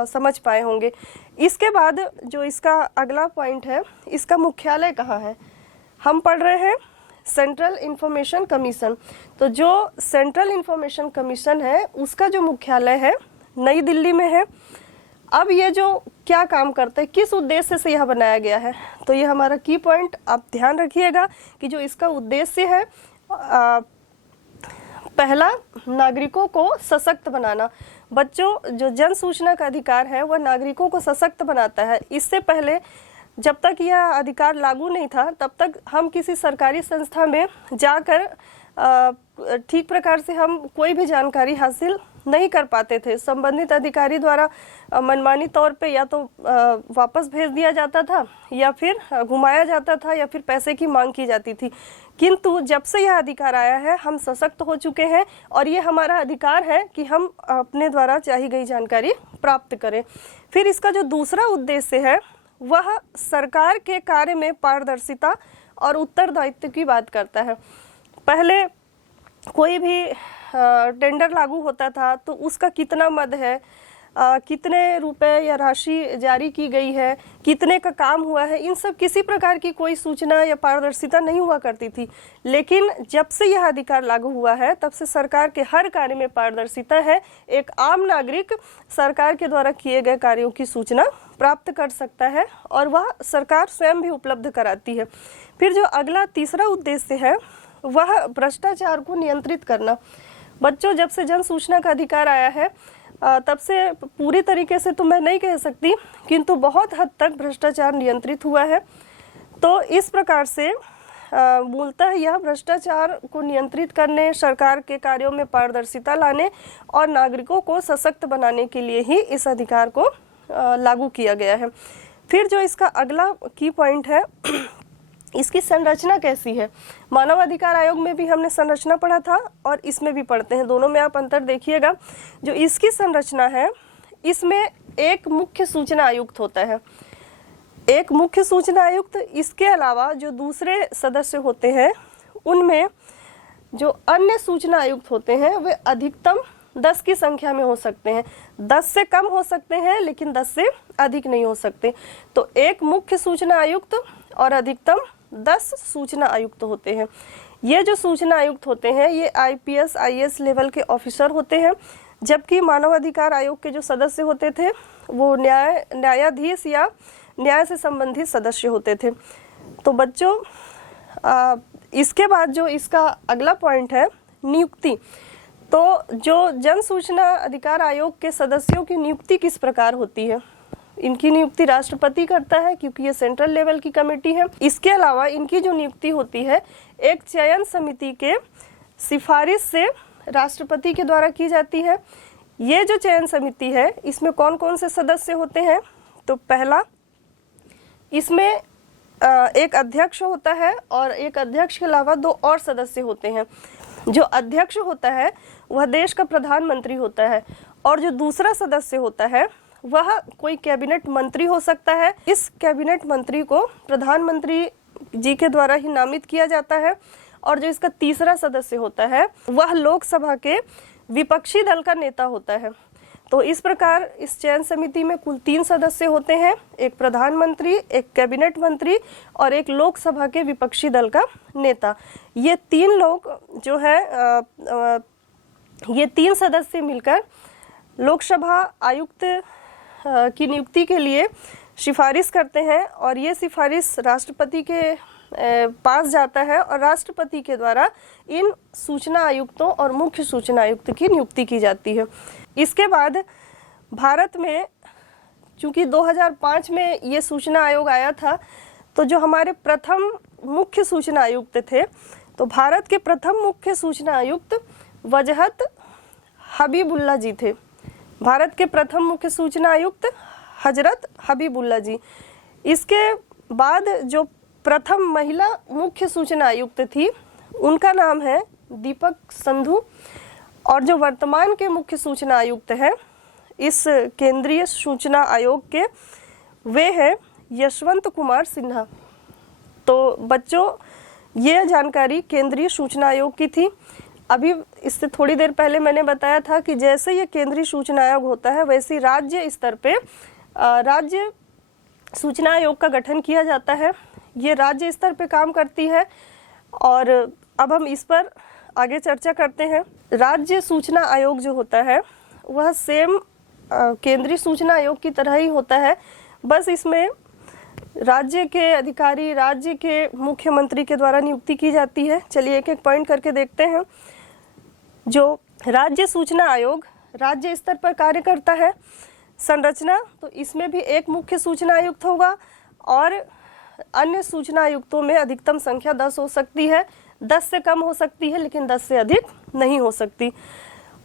समझ पाए होंगे। इसके बाद जो इसका अगला पॉइंट है, इसका मुख्यालय कहाँ है। हम पढ़ रहे हैं सेंट्रल इंफॉर्मेशन कमीशन। तो जो सेंट्रल इंफॉर्मेशन कमीशन है उसका जो मुख्यालय है नई दिल्ली में है। अब ये जो क्या काम करता है, किस उद्देश्य से यह बनाया गया है, तो ये हमारा की पॉइंट आप ध्यान रखिएगा कि जो इसका उद्देश्य है, पहला नागरिकों को सशक्त बनाना। बच्चों, जो जन सूचना का अधिकार है वह नागरिकों को सशक्त बनाता है। इससे पहले जब तक यह अधिकार लागू नहीं था तब तक हम किसी सरकारी संस्था में जाकर ठीक प्रकार से हम कोई भी जानकारी हासिल नहीं कर पाते थे। संबंधित अधिकारी द्वारा मनमानी तौर पे या तो वापस भेज दिया जाता था, या फिर घुमाया जाता था, या फिर पैसे की मांग की जाती थी। किंतु जब से यह अधिकार आया है हम सशक्त हो चुके हैं, और ये हमारा अधिकार है कि हम अपने द्वारा चाही गई जानकारी प्राप्त करें। फिर इसका जो दूसरा उद्देश्य है वह सरकार के कार्य में पारदर्शिता और उत्तरदायित्व की बात करता है। पहले कोई भी टेंडर लागू होता था तो उसका कितना मद है, कितने रुपए या राशि जारी की गई है, कितने का काम हुआ है, इन सब किसी प्रकार की कोई सूचना या पारदर्शिता नहीं हुआ करती थी। लेकिन जब से यह अधिकार लागू हुआ है तब से सरकार के हर कार्य में पारदर्शिता है। एक आम नागरिक सरकार के द्वारा किए गए कार्यों की सूचना प्राप्त कर सकता है, और वह सरकार स्वयं भी उपलब्ध कराती है। फिर जो अगला तीसरा उद्देश्य है वह भ्रष्टाचार को नियंत्रित करना। बच्चों, जब से जन सूचना का अधिकार आया है तब से पूरी तरीके से तो मैं नहीं कह सकती, किंतु बहुत हद तक भ्रष्टाचार नियंत्रित हुआ है। तो इस प्रकार से मूलतः यह भ्रष्टाचार को नियंत्रित करने, सरकार के कार्यों में पारदर्शिता लाने और नागरिकों को सशक्त बनाने के लिए ही इस अधिकार को लागू किया गया है। फिर जो इसका अगला की पॉइंट है, इसकी संरचना कैसी है। मानव अधिकार आयोग में भी हमने संरचना पढ़ा था और इसमें भी पढ़ते हैं, दोनों में आप अंतर देखिएगा। जो इसकी संरचना है, इसमें एक मुख्य सूचना आयुक्त होता है, एक मुख्य सूचना आयुक्त। इसके अलावा जो दूसरे सदस्य होते हैं उनमें जो अन्य सूचना आयुक्त होते हैं वे अधिकतम 10 की संख्या में हो सकते हैं, 10 से कम हो सकते हैं लेकिन 10 से अधिक नहीं हो सकते। तो एक मुख्य सूचना आयुक्त और अधिकतम 10 सूचना आयुक्त होते हैं। ये जो सूचना आयुक्त होते हैं ये IPS IAS लेवल के ऑफिसर होते हैं, जबकि मानव अधिकार आयोग के जो सदस्य होते थे वो न्यायाधीश या न्याय से संबंधित सदस्य होते थे। तो बच्चों, इसके बाद जो इसका अगला पॉइंट है, नियुक्ति। तो जो जन सूचना अधिकार आयोग के सदस्यों की नियुक्ति किस प्रकार होती है। इनकी नियुक्ति राष्ट्रपति करता है क्योंकि ये सेंट्रल लेवल की कमेटी है। इसके अलावा इनकी जो नियुक्ति होती है एक चयन समिति के सिफारिश से राष्ट्रपति के द्वारा की जाती है। ये जो चयन समिति है इसमें कौन कौन से सदस्य होते हैं। तो पहला, इसमें एक अध्यक्ष होता है और एक अध्यक्ष के अलावा 2 और सदस्य होते हैं। जो अध्यक्ष होता है वह देश का प्रधानमंत्री होता है और जो दूसरा सदस्य होता है वह कोई कैबिनेट मंत्री हो सकता है। इस कैबिनेट मंत्री को प्रधानमंत्री जी के द्वारा ही नामित किया जाता है। और जो इसका तीसरा सदस्य होता है वह लोकसभा के विपक्षी दल का नेता होता है। तो इस प्रकार इस चयन समिति में कुल 3 सदस्य होते हैं, एक प्रधानमंत्री, एक कैबिनेट मंत्री और एक लोकसभा के विपक्षी दल का नेता। ये 3 लोग जो है ये 3 सदस्य मिलकर लोकसभा आयुक्त की नियुक्ति के लिए सिफारिश करते हैं और ये सिफारिश राष्ट्रपति के पास जाता है और राष्ट्रपति के द्वारा इन सूचना आयुक्तों और मुख्य सूचना आयुक्त की नियुक्ति की जाती है। इसके बाद भारत में चूंकि 2005 में ये सूचना आयोग आया था, तो जो हमारे प्रथम मुख्य सूचना आयुक्त थे, तो भारत के प्रथम मुख्य सूचना आयुक्त वजहत हबीबुल्ला जी थे। भारत के प्रथम मुख्य सूचना आयुक्त हजरत हबीबुल्ला जी। इसके बाद जो प्रथम महिला मुख्य सूचना आयुक्त थी उनका नाम है दीपक संधू और जो वर्तमान के मुख्य सूचना आयुक्त हैं इस केंद्रीय सूचना आयोग के, वे हैं यशवंत कुमार सिन्हा। तो बच्चों, ये जानकारी केंद्रीय सूचना आयोग की थी। अभी इससे थोड़ी देर पहले मैंने बताया था कि जैसे ये केंद्रीय सूचना आयोग होता है वैसे राज्य स्तर पे राज्य सूचना आयोग का गठन किया जाता है। ये राज्य स्तर पे काम करती है और अब हम इस पर आगे चर्चा करते हैं। राज्य सूचना आयोग जो होता है वह सेम केंद्रीय सूचना आयोग की तरह ही होता है, बस इसमें राज्य के अधिकारी, राज्य के मुख्यमंत्री के द्वारा नियुक्ति की जाती है। चलिए एक एक पॉइंट करके देखते हैं। जो राज्य सूचना आयोग राज्य स्तर पर कार्य करता है। संरचना, तो इसमें भी एक मुख्य सूचना आयुक्त होगा और अन्य सूचना आयुक्तों में अधिकतम संख्या 10 हो सकती है, 10 से कम हो सकती है लेकिन 10 से अधिक नहीं हो सकती।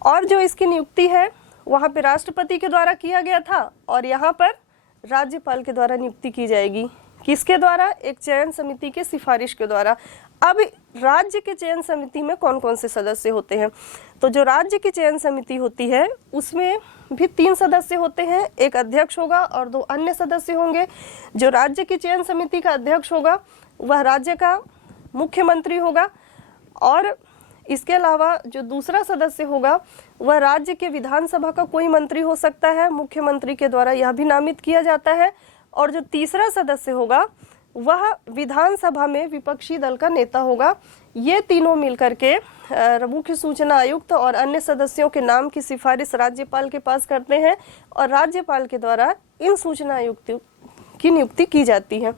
और जो इसकी नियुक्ति है वहाँ पे राष्ट्रपति के द्वारा किया गया था और यहाँ पर राज्यपाल के द्वारा नियुक्ति की जाएगी। किसके द्वारा? एक चयन समिति के सिफारिश के द्वारा। अब राज्य के चयन समिति में कौन कौन से सदस्य होते हैं? तो जो राज्य की चयन समिति होती है उसमें भी 3 सदस्य होते हैं, एक अध्यक्ष होगा और 2 अन्य सदस्य होंगे। जो राज्य की चयन समिति का अध्यक्ष होगा वह राज्य का मुख्यमंत्री होगा और इसके अलावा जो दूसरा सदस्य होगा वह राज्य के विधानसभा का कोई मंत्री हो सकता है, मुख्यमंत्री के द्वारा यह भी नामित किया जाता है। और जो तीसरा सदस्य होगा वह विधानसभा में विपक्षी दल का नेता होगा। ये तीनों मिलकर के मुख्य सूचना आयुक्त और अन्य सदस्यों के नाम की सिफारिश राज्यपाल के पास करते हैं और राज्यपाल के द्वारा इन सूचना आयुक्त की नियुक्ति की जाती है।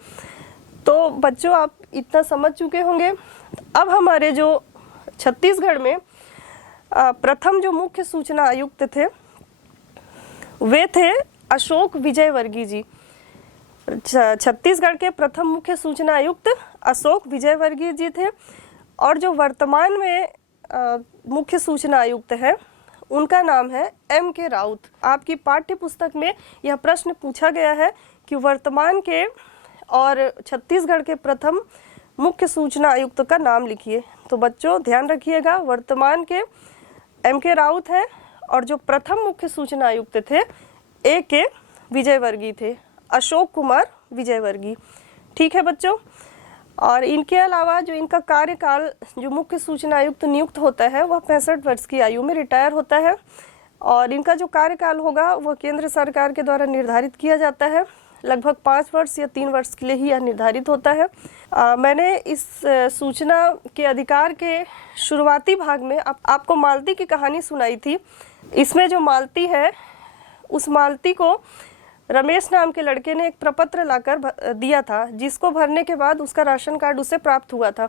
तो बच्चों, आप इतना समझ चुके होंगे। अब हमारे जो छत्तीसगढ़ में प्रथम जो मुख्य सूचना आयुक्त थे वे थे अशोक विजयवर्गीय जी। छत्तीसगढ़ के प्रथम मुख्य सूचना आयुक्त अशोक विजयवर्गीय जी थे। और जो वर्तमान में मुख्य सूचना आयुक्त है उनका नाम है M.K. राउत। आपकी पाठ्य पुस्तक में यह प्रश्न पूछा गया है कि वर्तमान के और छत्तीसगढ़ के प्रथम मुख्य सूचना आयुक्त का नाम लिखिए। तो बच्चों ध्यान रखिएगा, वर्तमान के M.K. राउत है और जो प्रथम मुख्य सूचना आयुक्त थे A.K. विजयवर्गीय थे, अशोक कुमार विजयवर्गीय। ठीक है बच्चों। और इनके अलावा जो इनका कार्यकाल जो मुख्य सूचना आयुक्त नियुक्त होता है वह 65 वर्ष की आयु में रिटायर होता है। और इनका जो कार्यकाल होगा वह केंद्र सरकार के द्वारा निर्धारित किया जाता है। लगभग 5 वर्ष या 3 वर्ष के लिए ही यह निर्धारित होता है। मैंने इस सूचना के अधिकार के शुरुआती भाग में आपको मालती की कहानी सुनाई थी। इसमें जो मालती है उस मालती को रमेश नाम के लड़के ने एक प्रपत्र लाकर दिया था, जिसको भरने के बाद उसका राशन कार्ड उसे प्राप्त हुआ था।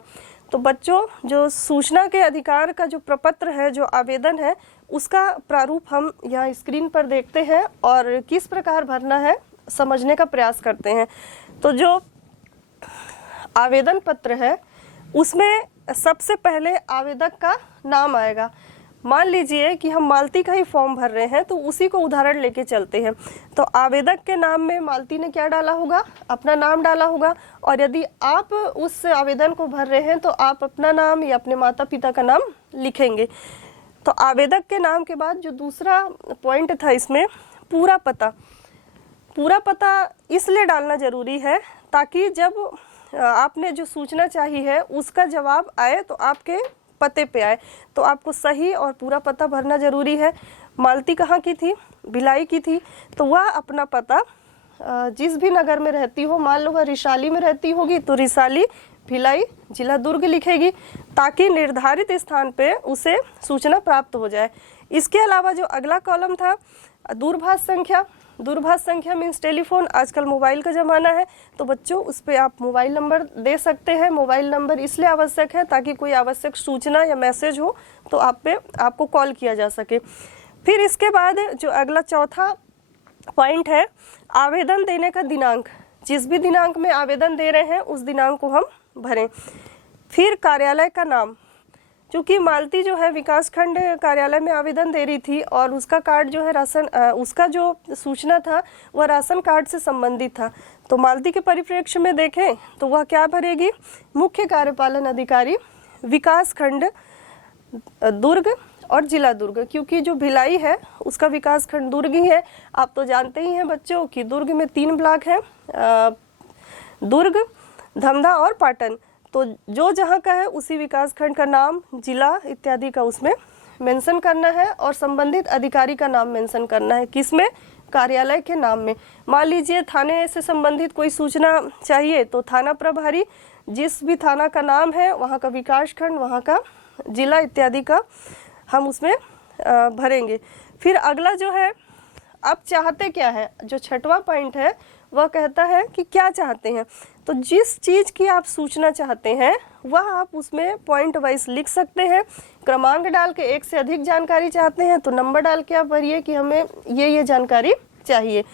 तो बच्चों जो सूचना के अधिकार का जो प्रपत्र है, जो आवेदन है, उसका प्रारूप हम यहाँ स्क्रीन पर देखते हैं और किस प्रकार भरना है समझने का प्रयास करते हैं। तो जो आवेदन पत्र है उसमें सबसे पहले आवेदक का नाम आएगा। मान लीजिए कि हम मालती का ही फॉर्म भर रहे हैं तो उसी को उदाहरण लेके चलते हैं। तो आवेदक के नाम में मालती ने क्या डाला होगा? अपना नाम डाला होगा। और यदि आप उस आवेदन को भर रहे हैं तो आप अपना नाम या अपने माता पिता का नाम लिखेंगे। तो आवेदक के नाम के बाद जो दूसरा पॉइंट था इसमें पूरा पता। पूरा पता इसलिए डालना जरूरी है ताकि जब आपने जो सूचना चाहिए है उसका जवाब आए तो आपके पते पे आए। तो आपको सही और पूरा पता भरना जरूरी है। मालती कहाँ की थी? भिलाई की थी। तो वह अपना पता जिस भी नगर में रहती हो, मान लो वह रिसाली में रहती होगी तो रिसाली भिलाई जिला दुर्ग लिखेगी ताकि निर्धारित स्थान पे उसे सूचना प्राप्त हो जाए। इसके अलावा जो अगला कॉलम था दूरभाष संख्या। दूरभाष संख्या मीन्स टेलीफोन। आजकल मोबाइल का ज़माना है तो बच्चों उस पर आप मोबाइल नंबर दे सकते हैं। मोबाइल नंबर इसलिए आवश्यक है ताकि कोई आवश्यक सूचना या मैसेज हो तो आपको कॉल किया जा सके। फिर इसके बाद जो अगला चौथा पॉइंट है आवेदन देने का दिनांक। जिस भी दिनांक में आवेदन दे रहे हैं उस दिनांक को हम भरें। फिर कार्यालय का नाम। चूँकि मालती जो है विकासखंड कार्यालय में आवेदन दे रही थी और उसका कार्ड जो है उसका जो सूचना था वह राशन कार्ड से संबंधित था। तो मालती के परिप्रेक्ष्य में देखें तो वह क्या भरेगी? मुख्य कार्यपालन अधिकारी विकासखंड दुर्ग और जिला दुर्ग। क्योंकि जो भिलाई है उसका विकासखंड दुर्ग ही है। आप तो जानते ही हैं बच्चों कि दुर्ग में 3 ब्लॉक हैं, दुर्ग, धमधा और पाटन। तो जो जहाँ का है उसी विकासखंड का नाम, जिला इत्यादि का उसमें मेंशन करना है और संबंधित अधिकारी का नाम मेंशन करना है। किसमें? कार्यालय के नाम में। मान लीजिए थाने से संबंधित कोई सूचना चाहिए तो थाना प्रभारी, जिस भी थाना का नाम है वहाँ का विकासखंड, वहाँ का जिला इत्यादि का हम उसमें भरेंगे। फिर अगला जो है आप चाहते क्या है, जो 6वां पॉइंट है वह कहता है कि क्या चाहते हैं। तो जिस चीज़ की आप सूचना चाहते हैं वह आप उसमें पॉइंट वाइज लिख सकते हैं। क्रमांक डाल के एक से अधिक जानकारी चाहते हैं तो नंबर डाल के आप भरिए कि हमें ये जानकारी चाहिए।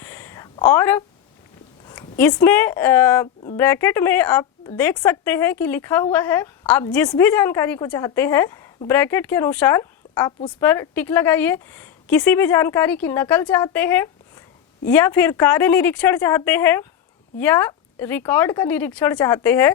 और इसमें ब्रैकेट में आप देख सकते हैं कि लिखा हुआ है आप जिस भी जानकारी को चाहते हैं ब्रैकेट के अनुसार आप उस पर टिक लगाइए। किसी भी जानकारी की नकल चाहते हैं या फिर कार्य निरीक्षण चाहते हैं या रिकॉर्ड का निरीक्षण चाहते हैं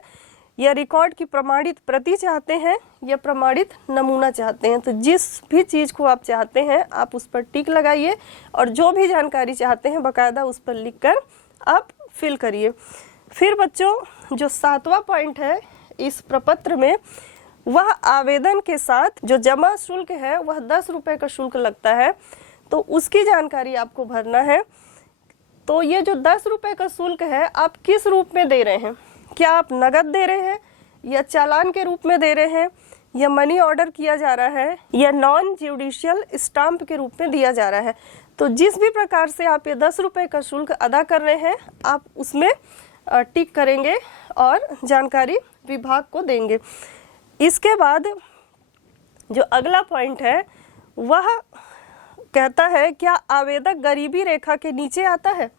या रिकॉर्ड की प्रमाणित प्रति चाहते हैं या प्रमाणित नमूना चाहते हैं। तो जिस भी चीज़ को आप चाहते हैं आप उस पर टिक लगाइए और जो भी जानकारी चाहते हैं बाकायदा उस पर लिखकर आप फिल करिए। फिर बच्चों जो 7वां पॉइंट है इस प्रपत्र में वह आवेदन के साथ जो जमा शुल्क है वह 10 रुपये का शुल्क लगता है तो उसकी जानकारी आपको भरना है। तो ये जो 10 रुपये का शुल्क है आप किस रूप में दे रहे हैं? क्या आप नगद दे रहे हैं या चालान के रूप में दे रहे हैं या मनी ऑर्डर किया जा रहा है या नॉन ज्यूडिशियल स्टाम्प के रूप में दिया जा रहा है? तो जिस भी प्रकार से आप ये 10 रुपये का शुल्क अदा कर रहे हैं आप उसमें टिक करेंगे और जानकारी विभाग को देंगे। इसके बाद जो अगला पॉइंट है वह कहता है क्या आवेदक गरीबी रेखा के नीचे आता है।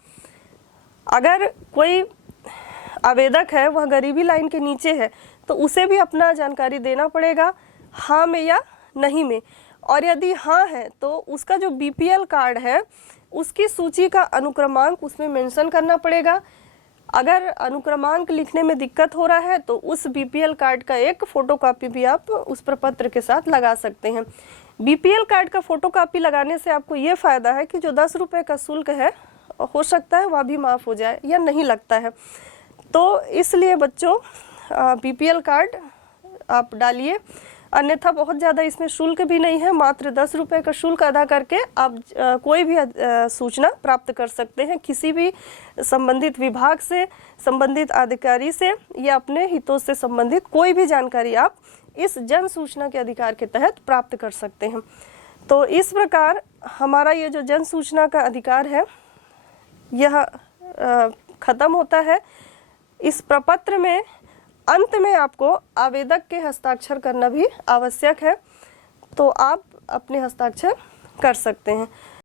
अगर कोई आवेदक है वह गरीबी लाइन के नीचे है तो उसे भी अपना जानकारी देना पड़ेगा, हाँ में या नहीं में। और यदि हाँ है तो उसका जो बीपीएल कार्ड है उसकी सूची का अनुक्रमांक उसमें मेंशन करना पड़ेगा। अगर अनुक्रमांक लिखने में दिक्कत हो रहा है तो उस बीपीएल कार्ड का एक फोटोकॉपी भी आप उस प्रपत्र के साथ लगा सकते हैं। बीपीएल कार्ड का फोटोकॉपी लगाने से आपको ये फायदा है कि जो 10 रुपये का शुल्क है हो सकता है वह भी माफ़ हो जाए या नहीं लगता है। तो इसलिए बच्चों बीपीएल कार्ड आप डालिए, अन्यथा बहुत ज़्यादा इसमें शुल्क भी नहीं है। मात्र 10 रुपये का शुल्क अदा करके आप कोई भी सूचना प्राप्त कर सकते हैं किसी भी संबंधित विभाग से, संबंधित अधिकारी से या अपने हितों से संबंधित कोई भी जानकारी आप इस जन सूचना के अधिकार के तहत प्राप्त कर सकते हैं। तो इस प्रकार हमारा ये जो जन सूचना का अधिकार है यह खत्म होता है। इस प्रपत्र में अंत में आपको आवेदक के हस्ताक्षर करना भी आवश्यक है, तो आप अपने हस्ताक्षर कर सकते हैं।